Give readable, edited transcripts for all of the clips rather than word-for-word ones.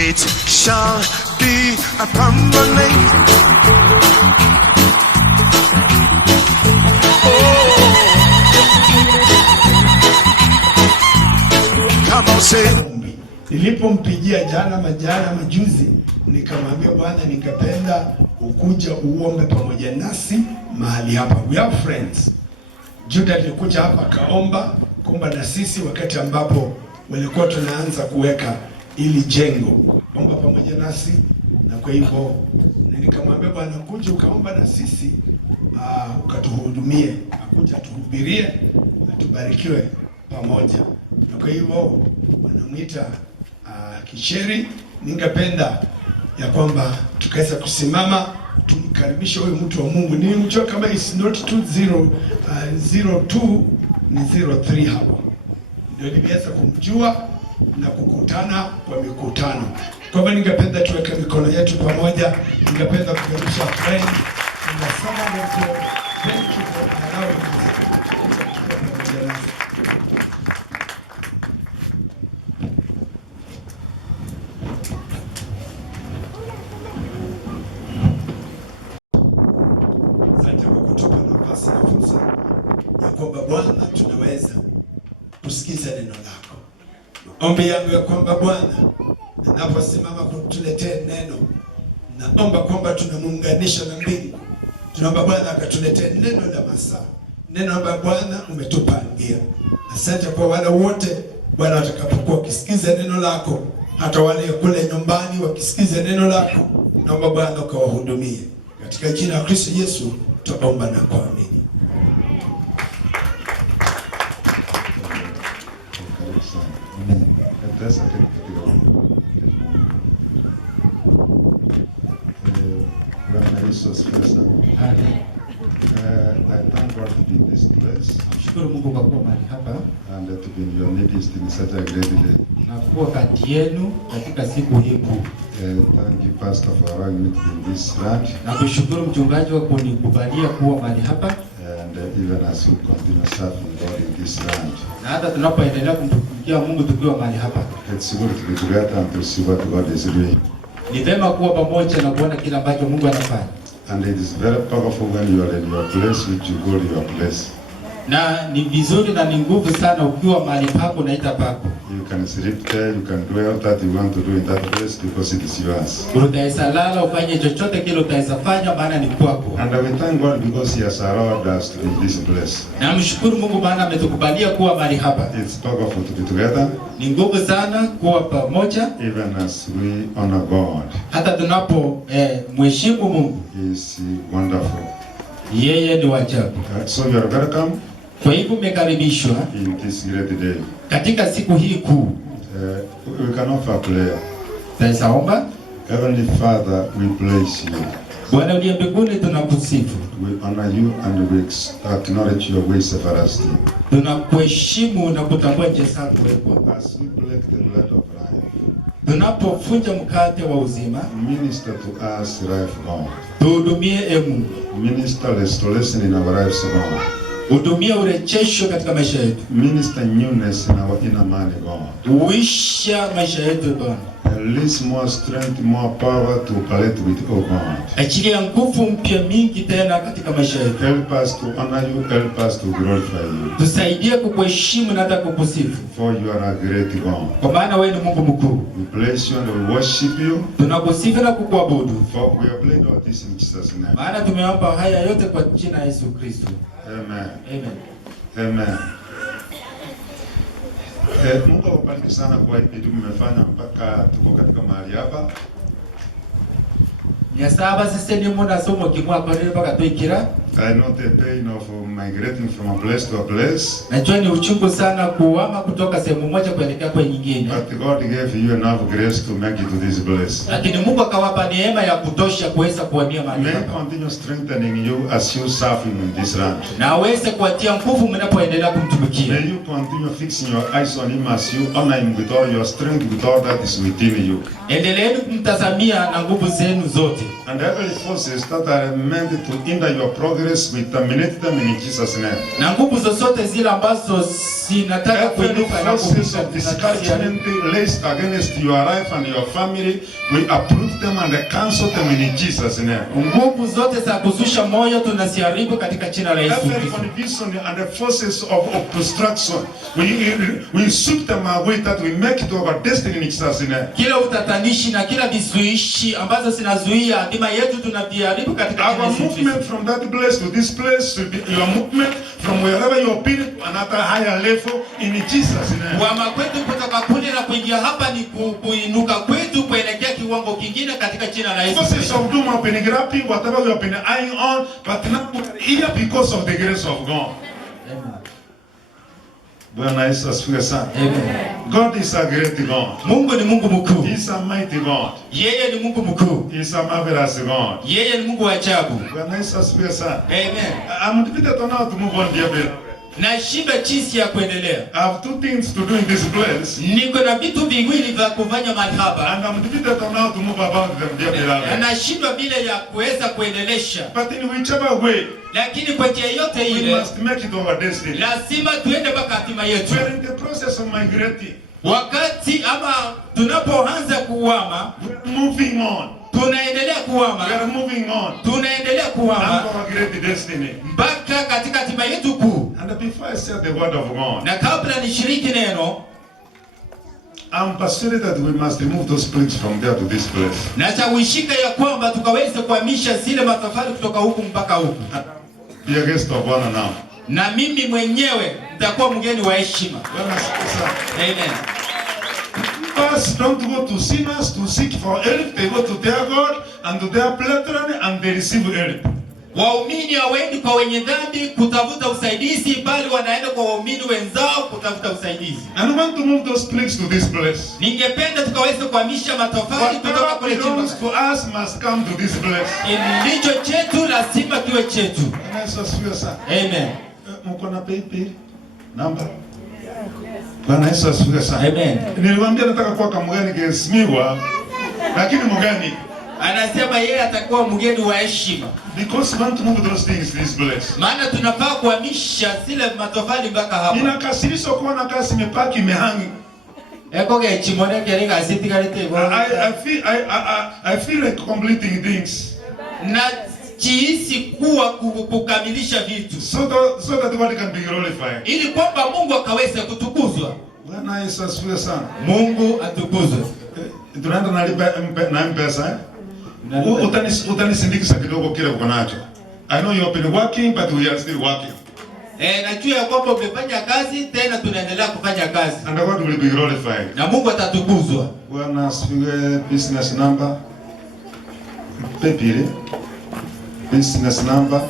It shall be upon the name. Come on, say. Nilipompigia jana majuzi, nikamwambia Bwana, ningependa ukuja uombe pamoja nasi mahali hapa. We are friends. Juda alikuja hapa akaomba na sisi wakati ambapo walikuwa tunaanza kuweka ili jengo, omba pamoja nasi, na kwa hivyo nikamwambia Bwana, kuja ukaomba na sisi, ukatuhudumie, akuja tuhubirie, tubarikiwe pamoja. Na kwa hivyo wanamuita Kicheri. Ningependa ya kwamba tukaweza kusimama tumkaribishe huyu mtu wa Mungu. Nilimjua kama is not 2002 ni 03 hapo, ndio niliweza kumjua na kukutana kwa mikutano. Kwa hivyo ningependa tuweke mikono yetu pamoja. Ningependa kukaribisha friend na someone of God. Thank you for allowing us. Kwamba Bwana tunaweza kusikiza neno lako. Ombi yangu ya kwamba Bwana ninaposimama kutuletea neno, naomba kwamba tunamuunganisha na mbingu. Tunaomba Bwana akatuletee neno la masaa, neno ambalo Bwana umetupangia. Asante kwa wale wote Bwana watakapokuwa wakisikiza neno lako, hata wale kule nyumbani wakisikiza neno lako, naomba Bwana ukawahudumie. Katika jina la Kristo Yesu tuomba na kuamini. I thank God to be in this place Mshukuru Mungu kwa kuwa mahali hapa and to be in your midst in such a great day. Na kuwa kati yenu katika siku hii kuu. Thank you, Pastor, for allowing me to be in this land. Na kushukuru mchungaji kwa kunikubalia kuwa mahali hapa. And even as we continue serving God in this land. Na hata tunapoendelea kumtumikia Mungu tukiwa mahali hapa. It's good to be together and to see what God is doing. Ni vema kuwa pamoja na kuona kila ambacho Mungu anafanya. And it is very powerful when you are in your place, which you call your place. Na ni vizuri na ni nguvu sana ukiwa mahali pako unaita pako. You can sleep there, you can do all that you want to do in that place because it is yours. Utaweza lala ufanye chochote kile utaweza fanya maana ni kwako. And we thank God because He has allowed us to be in this place. Na mshukuru Mungu maana ametukubalia kuwa mahali hapa. It's powerful to be together. Ni nguvu sana kuwa pamoja. Even as we honor God. Hata tunapo mheshimu Mungu. He is wonderful. Yeye ni wa ajabu. So you are welcome. Kwa hivyo umekaribishwa in this great day. Katika siku hii kuu. We can offer prayer. Tutaomba. Heavenly Father, we bless you. Bwana uliye mbinguni tunakusifu. We honor you and we acknowledge your ways everlasting. Tunakuheshimu na kutambua njia zako wewe. As we break the bread of life. Tunapofunja mkate wa uzima. Minister to us, life God. Tuhudumie Mungu. Minister restoration in our lives, God. Hudumia urejesho katika maisha yetu. Minister newness in our inner man, God. Uisha maisha yetu Bwana. Release more strength, more power to operate with, oh God. Achilia nguvu mpya mingi tena katika maisha yetu. Help us to honor you, help us to glorify you. Tusaidie kukuheshimu na hata kukusifu. For you are a great God. Kwa maana wewe ni Mungu mkuu. We bless you and we worship you. Tunakusifu na kukuabudu. For we have prayed all this in Jesus' name. Maana tumeomba haya yote kwa jina la Yesu Kristo. Amen. Amen. Amen. Mungu awabariki sana kwa kitu mmefanya mpaka tuko katika mahali hapa. Nyasaba sisi ni mwana somo kimwa kwa nini mpaka tuikira. I know the pain of migrating from a place to a place. Najua ni uchungu sana kuhama kutoka sehemu moja kuelekea kwa nyingine. But God gave you enough grace to make it to this place. Lakini Mungu akawapa neema ya kutosha kuweza kuhamia mahali hapa. May continue strengthening you as you serve in this land. Na aweze kuatia nguvu mnapoendelea kumtumikia. May you continue fixing your eyes on Him as you honor Him with all your strength, with all that is within you. Endeleeni kumtazamia na nguvu zenu zote. And every forces that are meant to hinder your progress progress, we terminate them in Jesus' name. Na nguvu zozote zile ambazo zinataka kuinuka na forces of discouragement raised against your life and your family, we uproot them and cancel them in Jesus' name. Nguvu zote za kuzusha moyo tunaziharibu katika jina la Yesu Every Kristo. condition and the forces of obstruction, we sweep them away that we make it our destiny in Jesus' name. Kila utatanishi na kila vizuishi ambazo zinazuia hatima yetu tunaviharibu katika jina la Our Yesu movement Kristo. from that place to this place should be your movement from wherever you are been to another higher level in Jesus' name. Kuhama kwetu kutoka kule na kuingia hapa ni kuinuka kwetu kuelekea kiwango kingine katika jina la Yesu Forces Kristo. of doom have been grabbing whatever we have been eyeing on, but now we are here because of the grace of God. Bwana Yesu asifiwe sana. Amen. God is a great God. Mungu ni Mungu mkuu. He is a mighty God. Yeye ni Mungu mkuu. He is a marvelous God. Yeye ni Mungu wa ajabu. Bwana Yesu asifiwe sana. Amen. I'm defeated on how to move on, dear beloved. Na shiba jinsi ya kuendelea. I have two things to do in this place. Niko na vitu viwili vya kufanya mahali hapa. And I'm defeated on how to move about them, dear beloved. Na shindwa vile ya kuweza kuendelesha. But in whichever way, Lakini kwa njia yote we ile must make it our destiny. lazima tuende mpaka hatima yetu. We are in the process of migrating. Wakati ama tunapoanza kuhama, We are moving on. tunaendelea We kuhama, are moving on. tunaendelea kuhama And our great destiny. mpaka katika hatima yetu kuu. And before I say the word of God, Na kabla nishiriki neno, I'm persuaded that we must remove those bricks from there to this place. na chawishika ya kwamba tukaweze kuhamisha zile matofali kutoka huku mpaka huku. Be a guest of honor now. Na mimi mwenyewe nitakuwa mgeni wa heshima. Bwana asifiwe sana. Amen. First, don't go to sinners to seek for help. They go to their God and to their brethren and they receive help. Waumini hawaendi kwa wenye dhambi kutafuta usaidizi, bali wanaenda kwa waumini wenzao kutafuta usaidizi. And we want to move those bricks to this place. Ningependa tukaweze kuhamisha matofali kutoka Whatever kule belongs chini. to us must come to this place. Ilicho chetu lazima kiwe chetu. Bwana Yesu asifiwe sana. Amen. Mko na PayPal namba? Bwana Yesu asifiwe sana. Amen. Niliwaambia nataka kuwa kama mgeni kiheshimiwa, lakini mgeni Anasema yeye atakuwa mgeni wa heshima. because we want to move those things to this place. Maana tunafaa kuhamisha zile matofali mpaka hapa. Ninakasirisha kuona kazi imepaki imehangi. Eko ge chimone kere gazeti galete. I feel like completing things. Na jihisi kuwa kukamilisha vitu. So that God can be glorified. Ili kwamba Mungu akaweze kutukuzwa. Bwana Yesu asifiwe sana. Mungu atukuzwe. Tunaenda na M-Pesa. Utanisindikiza kidogo kile uko nacho. I know you have been working but we are still working. Najua ya kwamba umefanya kazi tena tunaendelea kufanya kazi. And God will be glorified. Na Mungu atatukuzwa. Bwana asifiwe. Business number. PayPal. Business number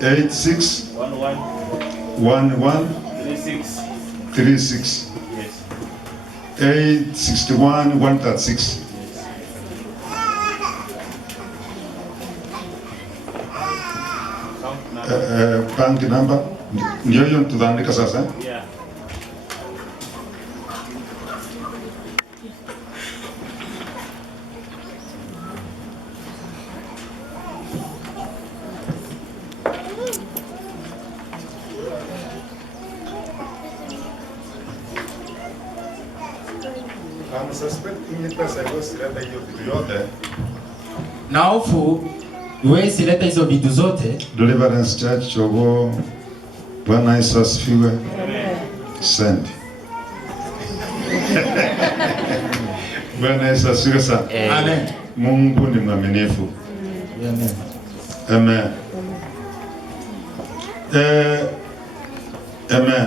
86 11 36. Yes. 861 136. Bank number ndio hiyo tutaandika sasa. Yeah. I'm suspecting pesa ileta hiyo vitu yote. Na hofu huwezi leta hizo vitu zote. Deliverance Church Chogo. Bwana Yesu asifiwe. Send. Bwana Yesu asifiwe sana. Amen. Mungu ni mwaminifu. Amen. Amen. Amen.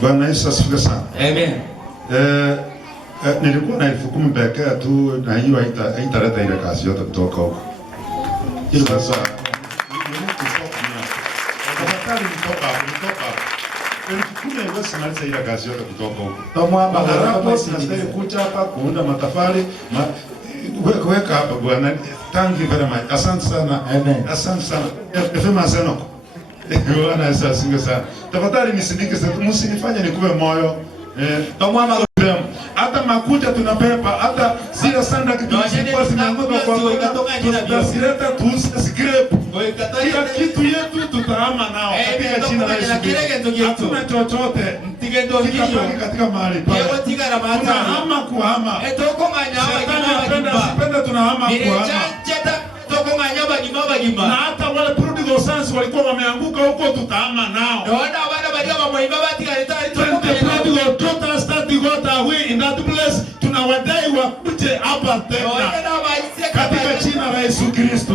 Bwana Yesu asifiwe sana. Amen. Nilikuwa na 10,000 pekee tu na hiyo haitaleta ile kazi yote kutoka huko. Sasa tafadhali nitoka. 10,000 haiwezi maliza ile kazi yote kutoka huko. Tomwamba Hapo tunastahili kuja hapa kuunda matofali weka hapa bwana. Thank you very much. Asante sana. Amen. Asante sana. Efema sana. Bwana Yesu asifiwe sana. Tafadhali nisindikize, msinifanye nikuwe moyo. Tomwamba Hata makuta tunabeba, hata zile sanda kitu zilikuwa zimeanguka kwa tutazileta tuuze scrap. Kila kitu yetu tutahama nao katika jina la Yesu. Hatuna chochote kitabaki katika mahali pale. Tunahama kuhama. Shetani anapenda asipende tunahama kuhama. Na hata wale prodigal sons walikuwa wameanguka huko tutahama nao. When the prodigal daughter start to go away in that place, tunawadai wakuje hapa tena katika jina la Yesu Kristo.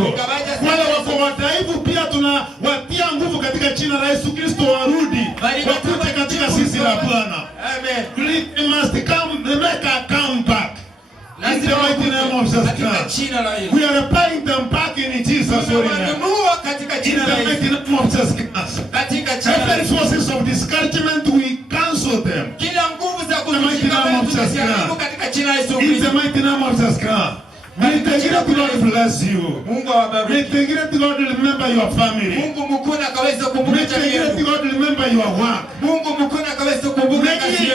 Wale wako wadaifu pia tunawatia nguvu katika jina la Yesu Kristo, warudi wakuje katika sisi la Bwana. Amen. They must come, they make a comeback. In the mighty name of Jesus Christ. We are buying them back in Jesus' name. In the mighty name of Jesus Christ. Every forces of discouragement, we cancel them. In the mighty name of Jesus Christ. In the mighty name of Jesus Christ. May the great God bless you. May the great God remember your family. May the great God remember your work.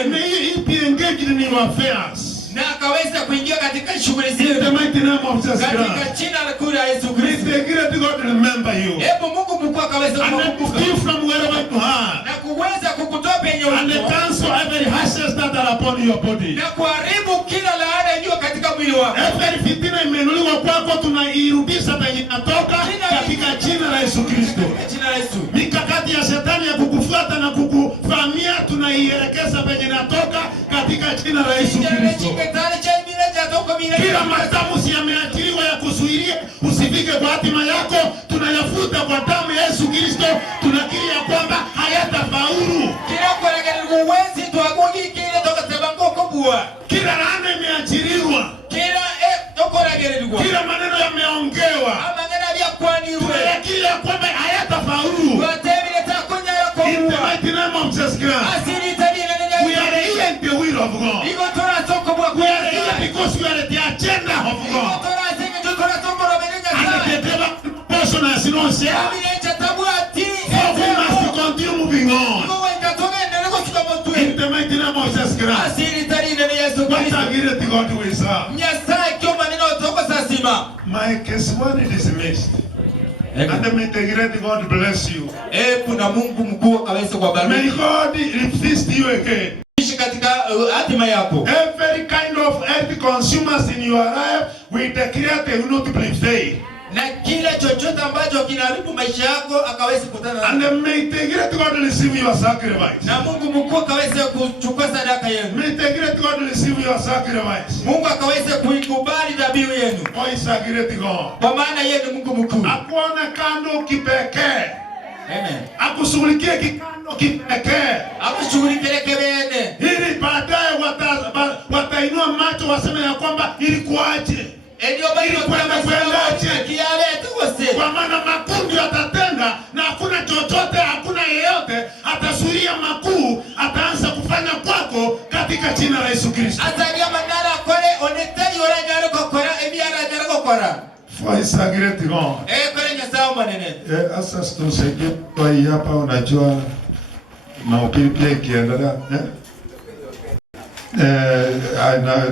May He be engaged in your affairs. Na akaweza kuingia katika shughuli zetu. In the mighty name of Jesus Christ. Katika jina kuu la Yesu Kristo. May the great God remember you. Hebu Mungu mkuu akaweza kukukumbuka. And from wherever you are. Na kuweza kukutoa penye ulipo. And cancel every hashes that are upon your body. Na kuharibu kila laana iliyo katika mwili wako. Every fitina imeinuliwa kwako tunairudisha penye inatoka katika jina la Yesu Kristo. Jina la Yesu. Mikakati ya shetani ya kukufuata na kukuvamia tunaielekeza penye inatoka katika jina la Yesu Kristo. Kila matamuzi yameachiliwa ya kuzuilia usifike kwa hatima yako, tunayafuta kwa damu ya Yesu Kristo. Tunakiri ya kwamba hayatafaulu. Kila laana imeachiliwa. Kila maneno yameongewa. Tunakiri ya kwamba hayatafaulu. In the mighty name of Jesus Christ. We are here in the will of God. We are here because we are at the agenda of God. And the devil person has no share. So we must continue moving on. In the mighty name of Jesus Christ. What a great God we serve. My case one is dismissed. And may the great God bless you. May God feast you again. Every kind of earth consumers in your life, we declare they will not be failed. Na kila chochote ambacho kinaharibu maisha yako akaweze kutana. And may the great God receive your sacrifice. Na Mungu mkuu akaweze kuchukua sadaka yenu. May the great God receive your sacrifice. Mungu akaweze kuikubali dhabihu yenu. Oh, is a great God. Kwa maana yeye ni Mungu mkuu. Akuone kando kipekee. Amen. Akushughulikie kikando kipekee. Akushughulikie kibene. Ili baadaye watainua macho waseme ya kwamba ilikuwaje. Kwa maana makundi atatenda na hakuna chochote, hakuna yeyote atasuria makuu ataanza kufanya kwako katika jina la Yesu Kristo. For is a great God. Asa tusaidie kwa hii hapa, unajua mahubiri pia ikiendelea.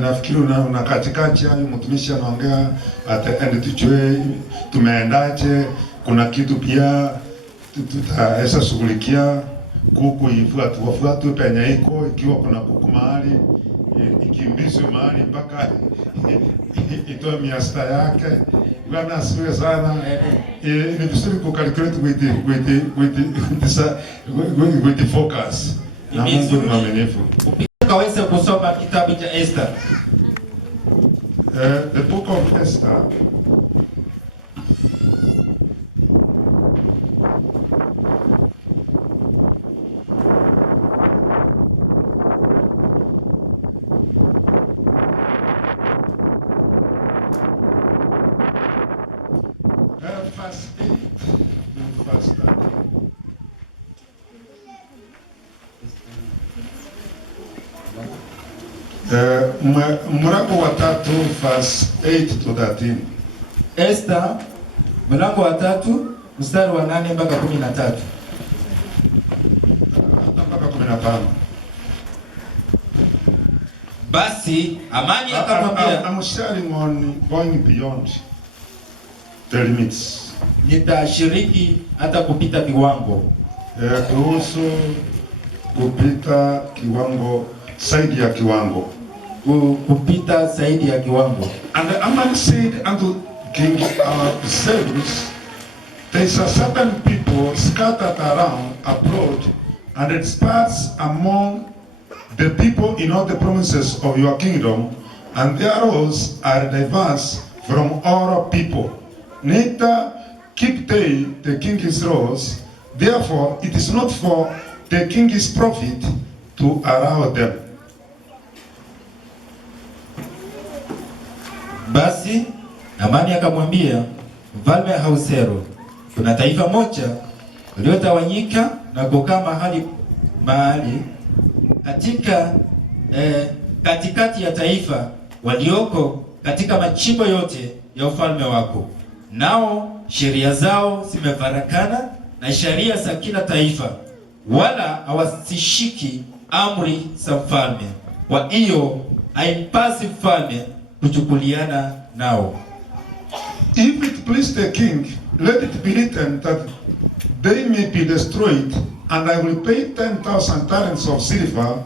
Nafikiri una katikati hayo mtumishi anaongea ataende tujue tumeendaje. Kuna kitu pia tutaweza shughulikia kuku ifuatwe penye iko, ikiwa kuna kuku mahali ikimbizwe mahali mpaka itoe miasta yake. Bwana asifiwe sana. Ni vizuri kucalculate with the focus. Na Mungu ni mwaminifu. Kaweza kusoma kitabu cha Esther. The book of Esther. Verse 8. Mlango wa 3 verse 8 to 13. Esther mlango wa 3 mstari wa 8 mpaka 13. Mpaka 15. Basi Amani akamwambia, I'm sharing on going beyond the limits. nitashiriki hata kupita viwango. Kuhusu kupita kiwango, zaidi ya kiwango. Kupita zaidi ya kiwango. And Aman said unto King Ahasuerus, there is a certain people scattered around abroad, and it sparse among the people in all the provinces of your kingdom, and their laws are diverse from all people. Neither keep they the king's laws, therefore it is not for the king's profit to allow them. Basi Amani akamwambia Mfalme Ahasuero, kuna taifa moja waliotawanyika na kukaa mahali katikati ya taifa walioko katika machimbo yote ya ufalme wako. Nao sheria zao zimefarakana na sheria za kila taifa, wala hawasishiki amri za mfalme. Kwa hiyo haimpasi mfalme kuchukuliana nao. If it please the king, let it be written that they may be destroyed, and I will pay 10,000 talents of silver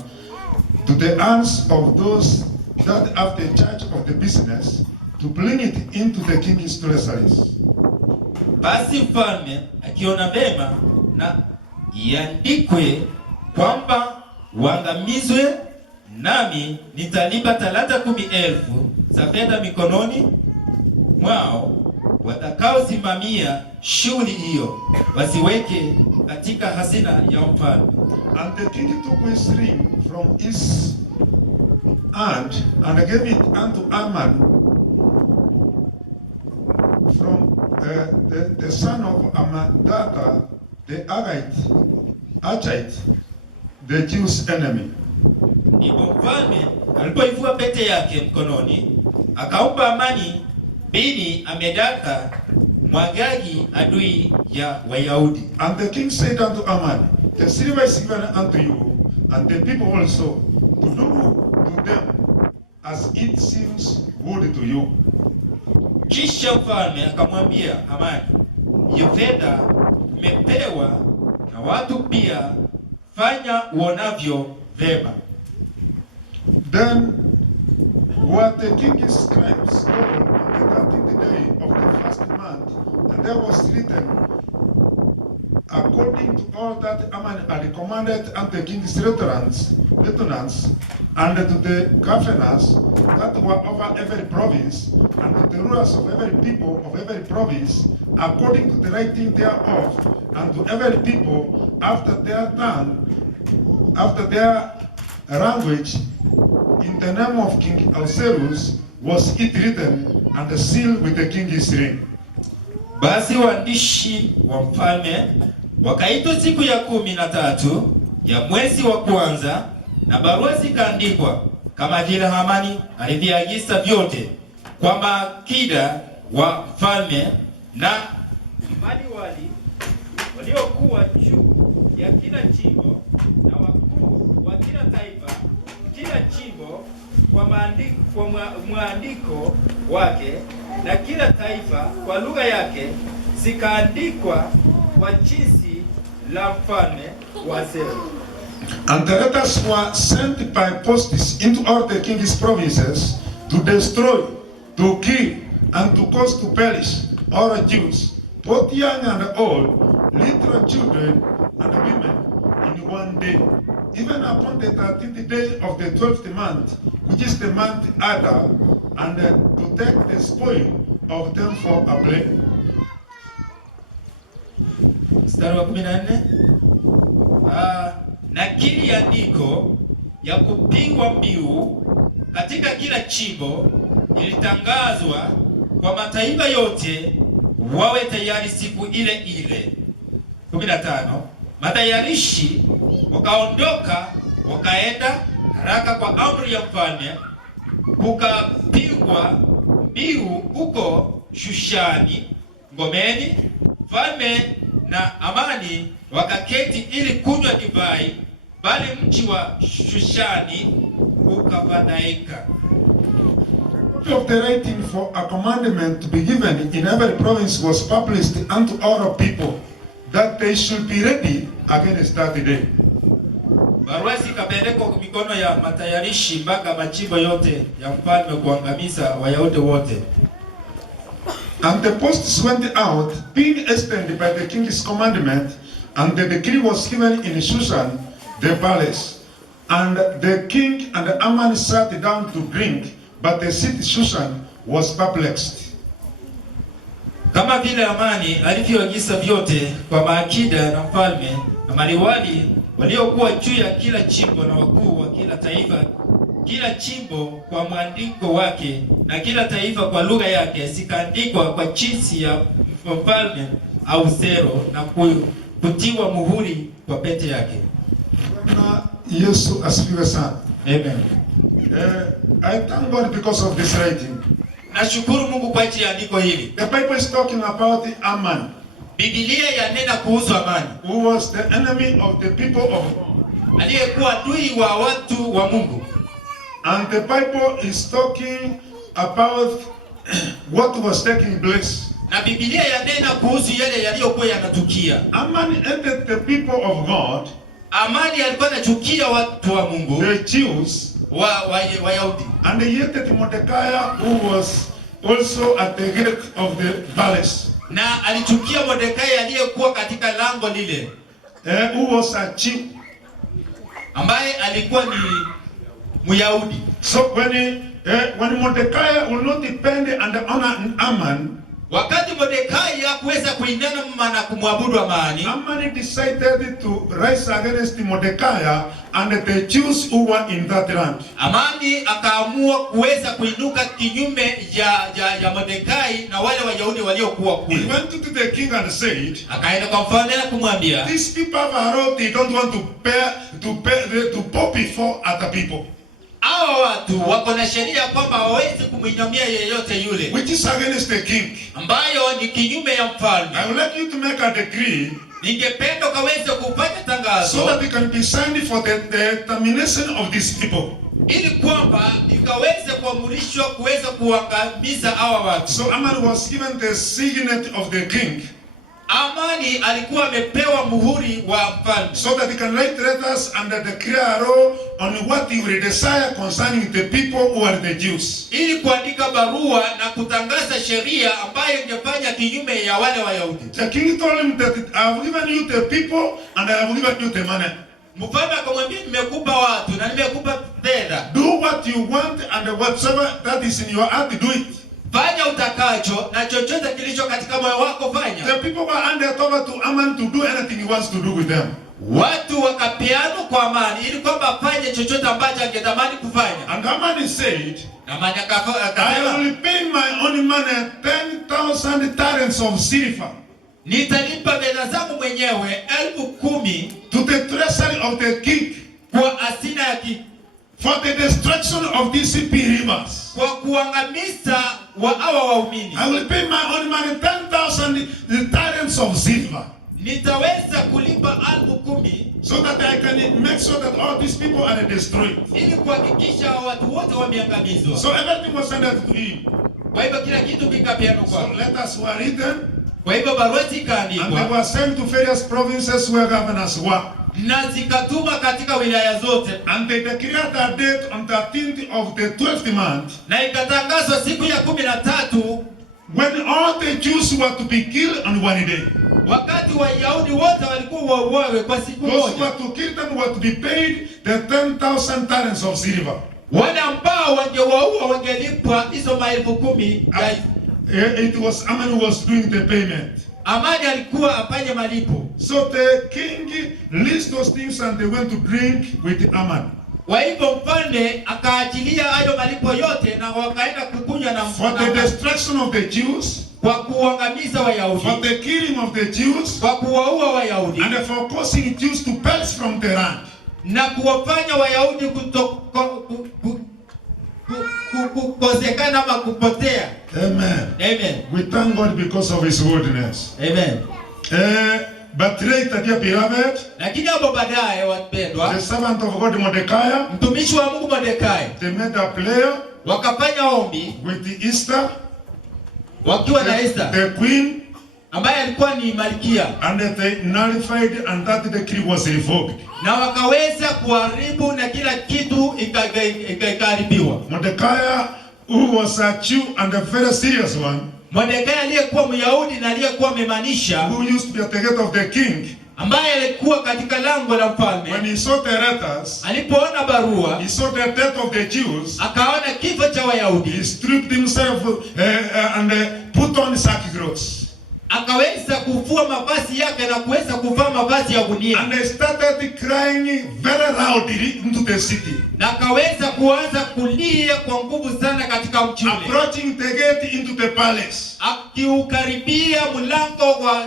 to the hands of those that have the charge of the business, to bring it into the king's treasuries. Basi mfalme akiona vema na iandikwe kwamba waangamizwe, nami nitalipa talanta 10,000 za fedha mikononi mwao watakaosimamia shughuli hiyo, wasiweke katika hazina ya mfalme. And the king took his ring from his hand and gave it unto Aman from the son of Amadatha the Agite, the Jews' enemy. Ndipo mfalme alipoivua pete yake mkononi, akampa Amani bini Amedatha Mwagagi, adui ya Wayahudi. And the king said unto Aman, the silver is given unto you, and the people also, to do to them as it seems good to you. Kisha mfalme akamwambia Amani, hiyo fedha umepewa na watu pia, fanya uonavyo vema. Then were the king's scribes called on the 13th day of the first month, and there was written, according to all that Aman had commanded unto the king's lieutenants, and to the governors that were over every province, and to the rulers of every people of every province, according to the writing thereof, and to every people after their tongue, after their language, in the name of King Ahasuerus was it written, and sealed with the king's ring. Basi waandishi wa mfalme wakaitwa siku ya 13 ya mwezi wa kwanza, na barua zikaandikwa kama vile Hamani alivyoagiza vyote, kwa maakida wa mfalme na maliwali waliokuwa juu ya kila jimbo na wakuu wa kila taifa, kila jimbo kwa mwandiko wake, na kila taifa kwa lugha yake, zikaandikwa kwa jinsi la mfalme wa Ahasuero. And the letters were sent by postis into all the king's provinces to destroy, to kill, and to cause to perish all the Jews, both young and old, little children and women, in one day, even upon the 13th day of the 12th month, which is the month Adar, and to take the spoil of them for a blame. Mstari wa 14. Nakili ya andiko ya kupigwa mbiu katika kila jimbo ilitangazwa kwa mataifa yote, wawe tayari siku ile ile. 15. Matayarishi wakaondoka wakaenda haraka kwa amri ya mfalme, kukapigwa mbiu huko Shushani ngomeni. Mfalme na Amani wakaketi ili kunywa divai bali mji wa Shushani ukafadhaika. Of the writing for a commandment to be given in every province was published unto all people, that they should be ready against that day. Barua ikapelekwa kwa mikono ya matayarishi mpaka majimbo yote ya mfalme kuangamiza Wayahudi wote. And the posts went out, being extended by the king's commandment, and the decree was given in Shushan, the palace. And the king and the Aman sat down to drink, but the city Shushan was perplexed. Kama vile Amani alivyoagiza vyote kwa maakida na mfalme na maliwali waliokuwa juu ya kila jimbo na wakuu wa kila taifa, kila jimbo kwa mwandiko wake na kila taifa kwa lugha yake, zikaandikwa kwa jinsi ya mfalme au zero na kutiwa muhuri kwa pete yake. Na Yesu asifiwe sana. Amen. I thank God because of this writing. Nashukuru Mungu kwa ajili ya andiko hili. The Bible is talking about Aman. Biblia yanena kuhusu Amani, who was the enemy of the people of God. Aliyekuwa adui wa watu wa Mungu. And the Bible is talking about what was taking place. Na Biblia yanena kuhusu yale yaliyokuwa yanatukia. Aman hated the people of God. Amani alikuwa anachukia watu wa Mungu, the Jews, Wayahudi. And he hated Mordecai, who was also at the gate of the palace. Na alichukia Mordekai aliyekuwa katika lango lile. Who was a Jew. Ambaye alikuwa ni Myahudi. So when Mordecai will not depend on the honor Aman, wakati Mordekai hakuweza kuinama na kumwabudu Amani, Aman decided to rise against Mordecai and the Jews who were in that land. Amani akaamua kuweza kuinuka kinyume ya Mordekai na wale Wayahudi waliokuwa kule. He went to the king and said, akaenda kwa mfalme na kumwambia, these people have a road, they don't want to bow before other people. Hao watu wako na sheria kwamba hawezi kumwinamia yeyote yule, which is against the king, ambayo ni kinyume ya mfalme. I would like you to make a decree, ningependa kaweze kufanya tangazo, so that it can be signed for the termination of these people, ili kwamba ikaweze kuamrishwa kuweza kuangamiza hawa watu. So Aman was given the signet of the king. Amani alikuwa amepewa muhuri wa mfalme, so that he can write letters and declare a law on what he will desire concerning the people who are the Jews. Ili kuandika barua na kutangaza sheria ambayo ingefanya kinyume ya wale Wayahudi. The king told him that I have given you the people and I have given you the money. Mfalme akamwambia, nimekupa watu na nimekupa fedha. Do what you want and whatsoever that is in your heart, do it. Fanya utakacho na chochote kilicho katika moyo wako fanya. The people were handed over to Aman to do anything he wants to do with them. Watu wakapeana kwa Amani ili kwamba afanye chochote ambacho angetamani kufanya. And Aman said, Amani I will pay my own money 10,000 talents of silver. Nitalipa fedha zangu mwenyewe 10,000 to the treasury of the king, kwa hazina ya king, for the destruction of these rivers. Kwa kuangamiza wa hawa waumini. I will pay my own money 10,000 talents of silver. Nitaweza kulipa 10,000 so that I can make sure that all these people are destroyed. Ili kuhakikisha watu wote wameangamizwa. So everything was handed to him. Kwa hivyo kila kitu kikapeanwa kwa. So letters were written. Kwa hivyo barua zikaandikwa. And they were sent to various provinces where governors were. Na zikatuma katika wilaya zote. And they declared a date on the 13th of the 12th month. Na ikatangazwa siku ya 13 when all the Jews were to be killed on one day. Wakati Wayahudi wote walikuwa wauawe kwa siku moja. Those who were to kill them were to be paid the 10,000 talents of silver. Wale ambao wangewaua wangelipwa hizo 10,000. It was Aman who was doing the payment. Amani alikuwa afanye malipo. So the king lists those things and they went to drink with Aman. Kwa hivyo mfalme akaachilia hayo malipo yote na wakaenda kukunywa na for the destruction of the Jews, kwa kuangamiza Wayahudi, for the killing of the Jews, kwa kuwaua Wayahudi, and for causing Jews to perish from the land, na kuwafanya Wayahudi kukosekana ama kupotea. Amen. Amen. We thank God because of His goodness. Amen. But later, dear beloved, Lakini hapo baadaye wapendwa, the servant of God Mordecai, mtumishi wa Mungu Mordekai they made a prayer wakafanya ombi with the Esther, wakiwa na Esther the queen, ambaye alikuwa ni malkia, and they nullified and that decree was revoked. na wakaweza kuharibu na kila kitu ikaharibiwa. Mordecai, who was a Jew and a very serious one, Mordekai aliyekuwa Myahudi na aliyekuwa amemaanisha, who used to be at the gate of the king, ambaye alikuwa katika lango la mfalme, when he saw the letters, alipoona barua, he saw the death of the Jews, akaona kifo cha Wayahudi, he stripped himself and put on sackcloth. akaweza kufua mavazi yake na kuweza kuvaa mavazi ya gunia, And they started crying very loudly into the city, na akaweza kuanza kulia kwa nguvu sana katika mji ule, approaching the gate into the palace. akiukaribia mlango wa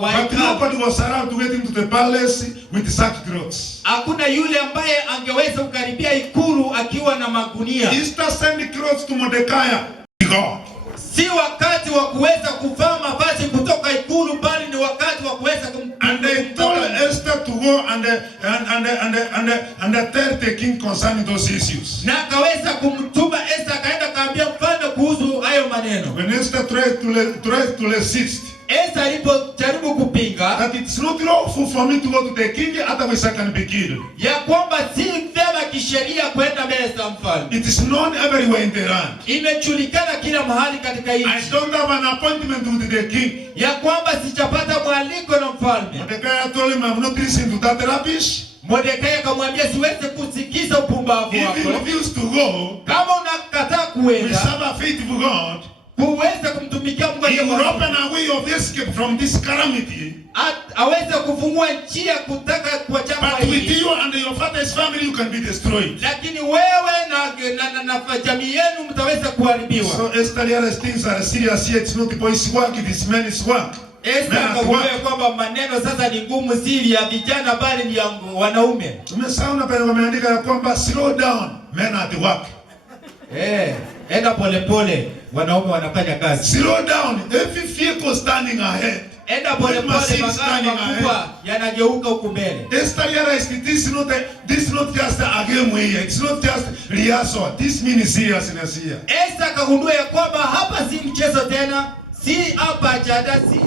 But hekalu. nobody was allowed to get into the palace with sackcloth. Hakuna yule ambaye angeweza kukaribia ikulu akiwa na magunia. Esther sent clothes to Mordecai. God. Si wakati wa kuweza kuvaa mavazi kutoka ikulu, bali ni wakati wa kuweza And they told Esther to go and tell the king concerning those issues. na akaweza kumtuma Esther, akaenda kaambia mfalme kuhusu hayo maneno. When Esther tried to resist, Esther alipojaribu kupinga that it's not lawful for me to go to the king, otherwise I can be killed. ya kwamba si vyema kisheria kwenda mbele za mfalme, It is known everywhere in the land. imejulikana kila mahali katika I nchi don't have an appointment with the king. ya kwamba sijapata mwaliko na mfalme. Mordecai told him, I'm not listening to that rubbish. Mordekai akamwambia, siwezi kusikiza upumbavu If wako. you refuse to go, Kama unakataa we kuenda serve a faithful God. kuweza kumtumikia Mungu, He will aliye open a way of escape from this calamity. aweze kufungua njia kutaka kwa jambo But with hili. you and your father's family, you can be destroyed. Lakini wewe na jamii yenu mtaweza kuharibiwa. So Esther realized things are serious here. It's not the boys' work, it is men's work. Esther Men at akagundua work. kwamba maneno sasa ni ngumu, si ya vijana bali ni ya wanaume. Tumesaona pale wameandika ya kwamba slow down, men at work. Enda polepole, wanaume wanafanya kazi. Slow down, every vehicle standing ahead. Enda polepole, magari makubwa yanageuka huku mbele. Esther realized this is not just a game here. It's not just rehearsal. This means seriousness here. Esther akagundua ya kwamba hapa si mchezo tena, si hapa jada, si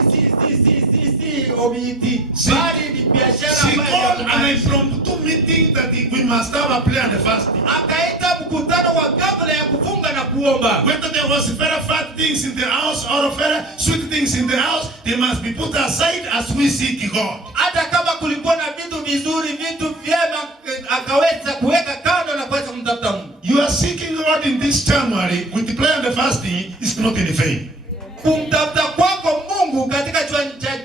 omiti, bali ni biashara She ambayo called an ya impromptu meeting that we must have a prayer and a fasting. akaita mkutano wa kabla ya kufunga na kuomba. Whether there was very fat things in the house or very sweet things in the house, they must be put aside as we seek God. Hata kama kulikuwa na vitu vizuri, vitu vyema, akaweza kuweka kando na kuweza kumtafuta Mungu. You are seeking God in this January with the prayer and the fasting is not in vain. Kumtafuta kwako Mungu katika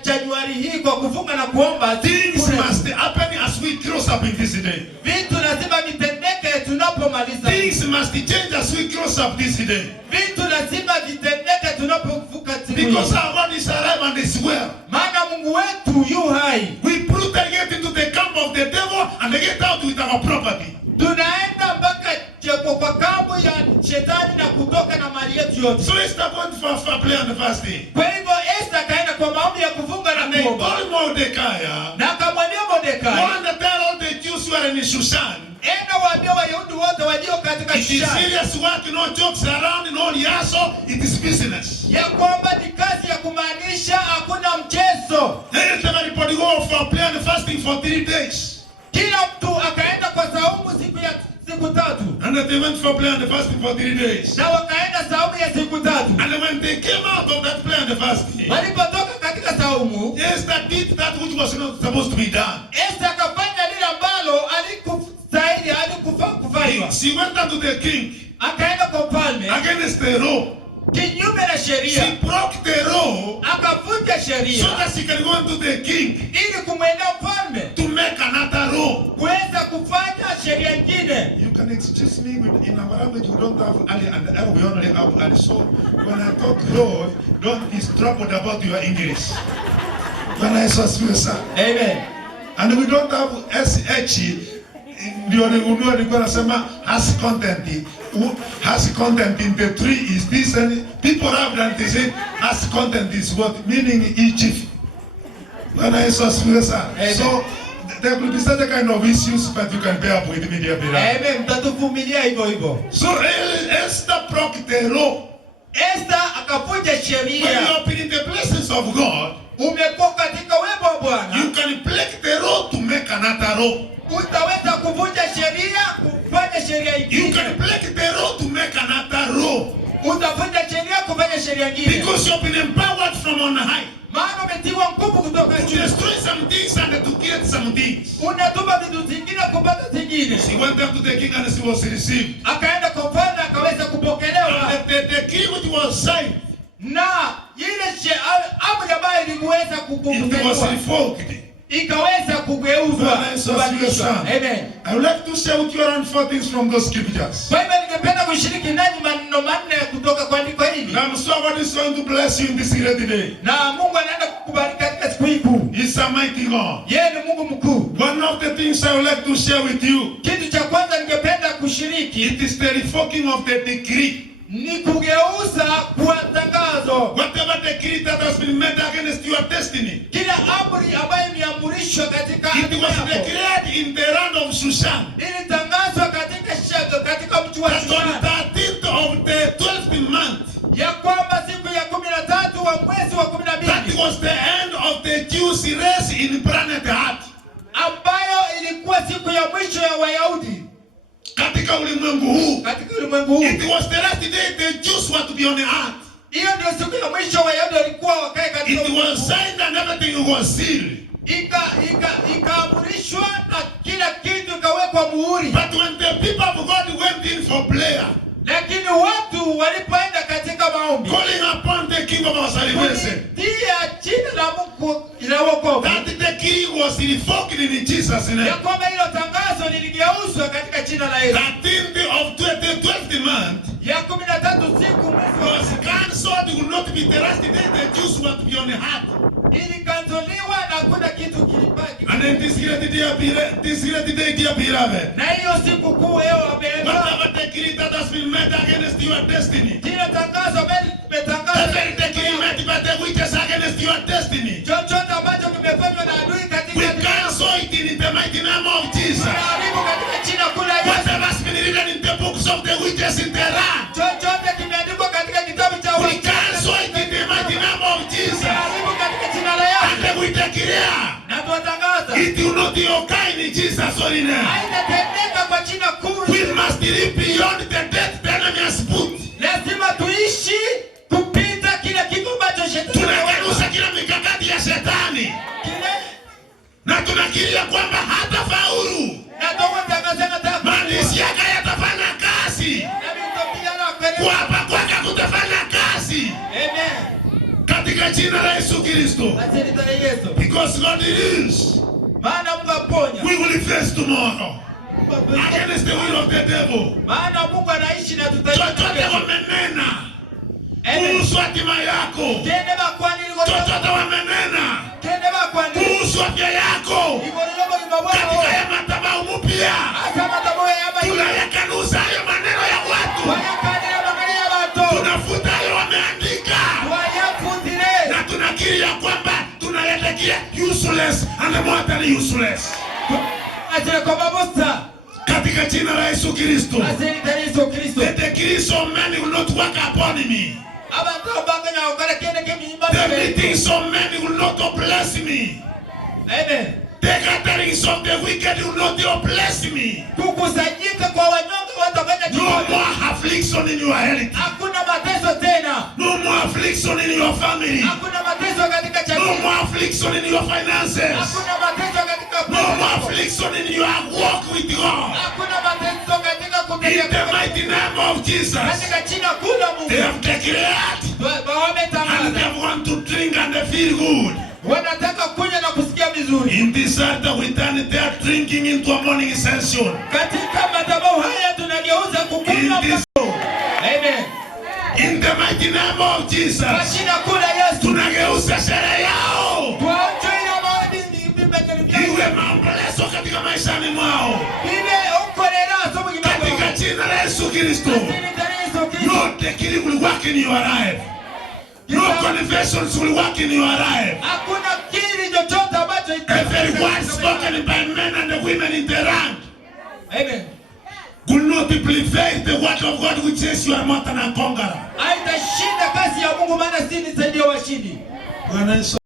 Januari hii kwa kufunga na kuomba, Things must happen as we close up in this day. vitu lazima vitendeke tunapomaliza. Things must change as we close up this day. Vitu lazima vitendeke tunapovuka siku hii. Because our God is alive and is well. Maana Mungu wetu yu hai. We put the gate into the camp of the devil and they get out with our property. Tunaenda mpaka kwa kambi ya shetani na kutoka na mali yetu yote. So Esther went for prayer and fasting. Kwa hivyo Esther kaenda kwa maombi ya kufunga And na they kuomba. told Mordecai, Na akamwambia Mordekai, go and tell all the Jews who are in Shushan. enda waambie Wayahudi wote walio katika It is Shushani serious work, no jokes around, no rehearsal. It is business. ya kwamba ni kazi ya kumaanisha, hakuna mchezo. Everybody go for prayer and fasting for 3 days. Kila mtu akaenda kwa saumu siku tatu. And they went for prayer and fasting for 3 days. Na wakaenda saumu ya siku tatu. And when they came out of that prayer and fasting, Walipotoka katika saumu, Esther did that which was not supposed to be done. Esther akafanya lile ambalo alikustahili, alikufaa kufanywa. She went unto the king Akaenda kwa mfalme against the law. kinyume na sheria, She broke the law akavunja sheria so that she can go into the king ili kumwendea mfalme to make another law. kuweza kufanya sheria nyingine. You can excuse me, in our language we don't have Ali and L, we only have Ali. So when I talk law, don't be troubled about your English. When I saw sir. Amen. And we don't have SH, ndio nilikuwa nasema has content. Has content in the tree is this, and people have that they say has content is what, meaning each. Bwana Yesu asifiwe sana. So there will be such a kind of issues, but you can bear up with me, dear beloved. Amen. Mtatuvumilia hivyo hivyo. So Esther broke the law. Esther akavunja sheria. When you are in the presence of God, umekuwa katika uwepo wa Bwana, you can break the law to make another law. Utaweza kuvunja sheria kufanya sheria nyingine. You can break the law to make another law. Utavunja sheria kufanya sheria nyingine. Because you have been empowered from on high. Maana umetiwa nguvu kutoka To juu. destroy some things and to create some things. Unatuma vitu vingine kupata vingine. She went up to the king and she was received. Akaenda kwa mfalme akaweza kupokelewa. And the decree which was signed, Na ile amri ambayo iliweza it was revoked. ikaweza kugeuzwa. Amen. I would like to share with you around 4 things from those scriptures. Kwa hivyo ningependa kushiriki nanyi maneno manne kutoka kwa andiko hili. And I'm sure God is going to bless you in this great day. Na Mungu anaenda kukubariki katika siku hii kuu. He's a mighty God. Yeye ni Mungu mkuu. One of the things I would like to share with you, Kitu cha kwanza ningependa kushiriki, it is the revoking of the decree. ni kugeuza kwa tangazo. Whatever decree that has been made against your destiny, Kila amri ambayo imeamrishwa katika it was declared in the land of Shushan. ilitangazwa katika mji wa That on Shushan, 13th of the 12th month, ya kwamba siku ya 13 wa mwezi wa 12, that was the end of the Jews' race in planet Earth. ambayo ilikuwa siku ya mwisho ya Wayahudi Katika ulimwengu huu. katika ulimwengu huu. It was the last day the Jews were to be on the earth. Hiyo ndio siku ya mwisho Wayahudi walikuwa wakae katika It ulimwengu. was signed and everything was sealed. Ikaamrishwa na kila kitu ikawekwa muhuri. But when the people of God went in for prayer, Lakini watu walipoenda katika maombi, calling upon the King of our salvation, kulitia jina la Mungu la wokovu, that the king was revoked in Jesus' name. ya kwamba hilo tangazo liligeuzwa katika jina la Yesu. 13th of the 12th month Ya 13 siku mwezi was cancelled. It will not be the last day the Jews were to be on the earth. ilikanzoliwa na hakuna kitu kilibaki. And in this great day, dear beloved, Na hiyo siku kuu leo wameweka whatever decree that has been made against your destiny, kila tangazo ambalo limetangazwa, every decree made by the witches against your destiny, chochote ambacho kimefanywa na adui katika we cancel it in the mighty name of Jesus. tunaharibu katika jina kuu la Yesu. Whatever has been written in the books of the witches in the land, Chochote kimeandikwa katika kitabu cha we cancel it in the mighty name of Jesus. tunaharibu katika jina la Yesu. And we declare Na tunatangaza it will not occur in Jesus' holy name. haitatendeka kwa jina kuu. We must live beyond the death the enemy has put. Lazima tuishi kupita kila kitu ambacho shetani Tunageuza kila mikakati ya shetani kile na tunakiria kwamba hata faulu. na tunatangaza na Maandishi yake yatafanya kazi. Kuapa kwake kutafanya kazi. Amen. Katika jina la Yesu Kristo. Asante sana Yesu. Because God is. Maana Mungu aponya. We will face tomorrow. Against the will of the devil. Maana Mungu anaishi na tutaishi. Chochote wamenena kuhusu hatima yako. Tende bakwani Chochote wamenena Tende bakwani kuhusu afya yako. Katika ya madhabahu mpya. Tunayakanusa hayo maneno ya watu. Tunafuta hayo wameandika. Na tunakiri ya kwamba tunayatakia useless and more than useless. Katika jina la Yesu Kristo. The decrees of men will not work upon me. The meetings of men will not oppress me. Amen. The gatherings of the wicked will not oppress me. Kukusanyika kwa wanyonge watafanya No more affliction in your health. Hakuna mateso tena. No more affliction in your family. Hakuna mateso katika No chakula. more affliction in your finances. Hakuna mateso katika No more affliction in your walk with God. Hakuna mateso katika In kutembea. the mighty name of Jesus. Katika jina kuu la Mungu. They have declared and Wametangaza. they want to drink and they feel good. Wanataka kunywa na kusikia vizuri. In this altar we turn their drinking into a morning session. Katika madhabahu haya tunageuza kukunywa. In this, Amen. in the mighty name of Jesus. Kwa jina kuu la Yesu. Tunageuza sherehe yao Tuache ile maadili bibi iwe maombolezo katika maishani mwao. Katika jina la Yesu Kristo. No decree will work in your life. No confessions will work in your life. Hakuna kile chochote Every word spoken by men and the women in the land. Amen. Could not prevail the word of God which says you are more than a conqueror. Haitashinda kazi ya Mungu maana sisi ni zaidi ya washindi. Bwana Yesu.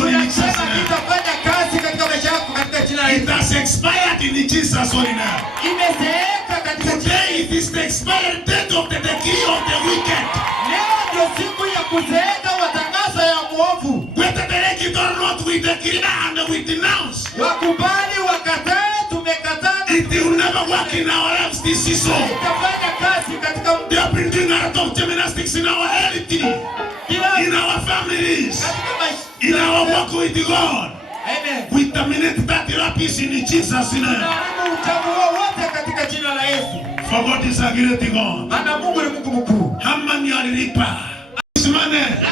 Tunasema kitafanya kazi katika maisha yako katika jina la Yesu. It has expired in Jesus' holy name. Imezeeka katika jina. Today it is the expired date of the decree of the wicked. Leo ndio siku ya kuzeeka wa tangazo ya muovu. Whether they like it or not, we decree and we denounce. Wakubali wakatae, tumekataa. It will never work in our lives this season. Itafanya kazi katika. They have been doing a lot of gymnastics in our heritage, in our families, in our walk with God. Amen. We terminate that rubbish in Jesus' name. Tunaharibu utamu wote katika jina la Yesu. For God is a great God. Maana Mungu ni Mungu mkuu. Hamani alilipa.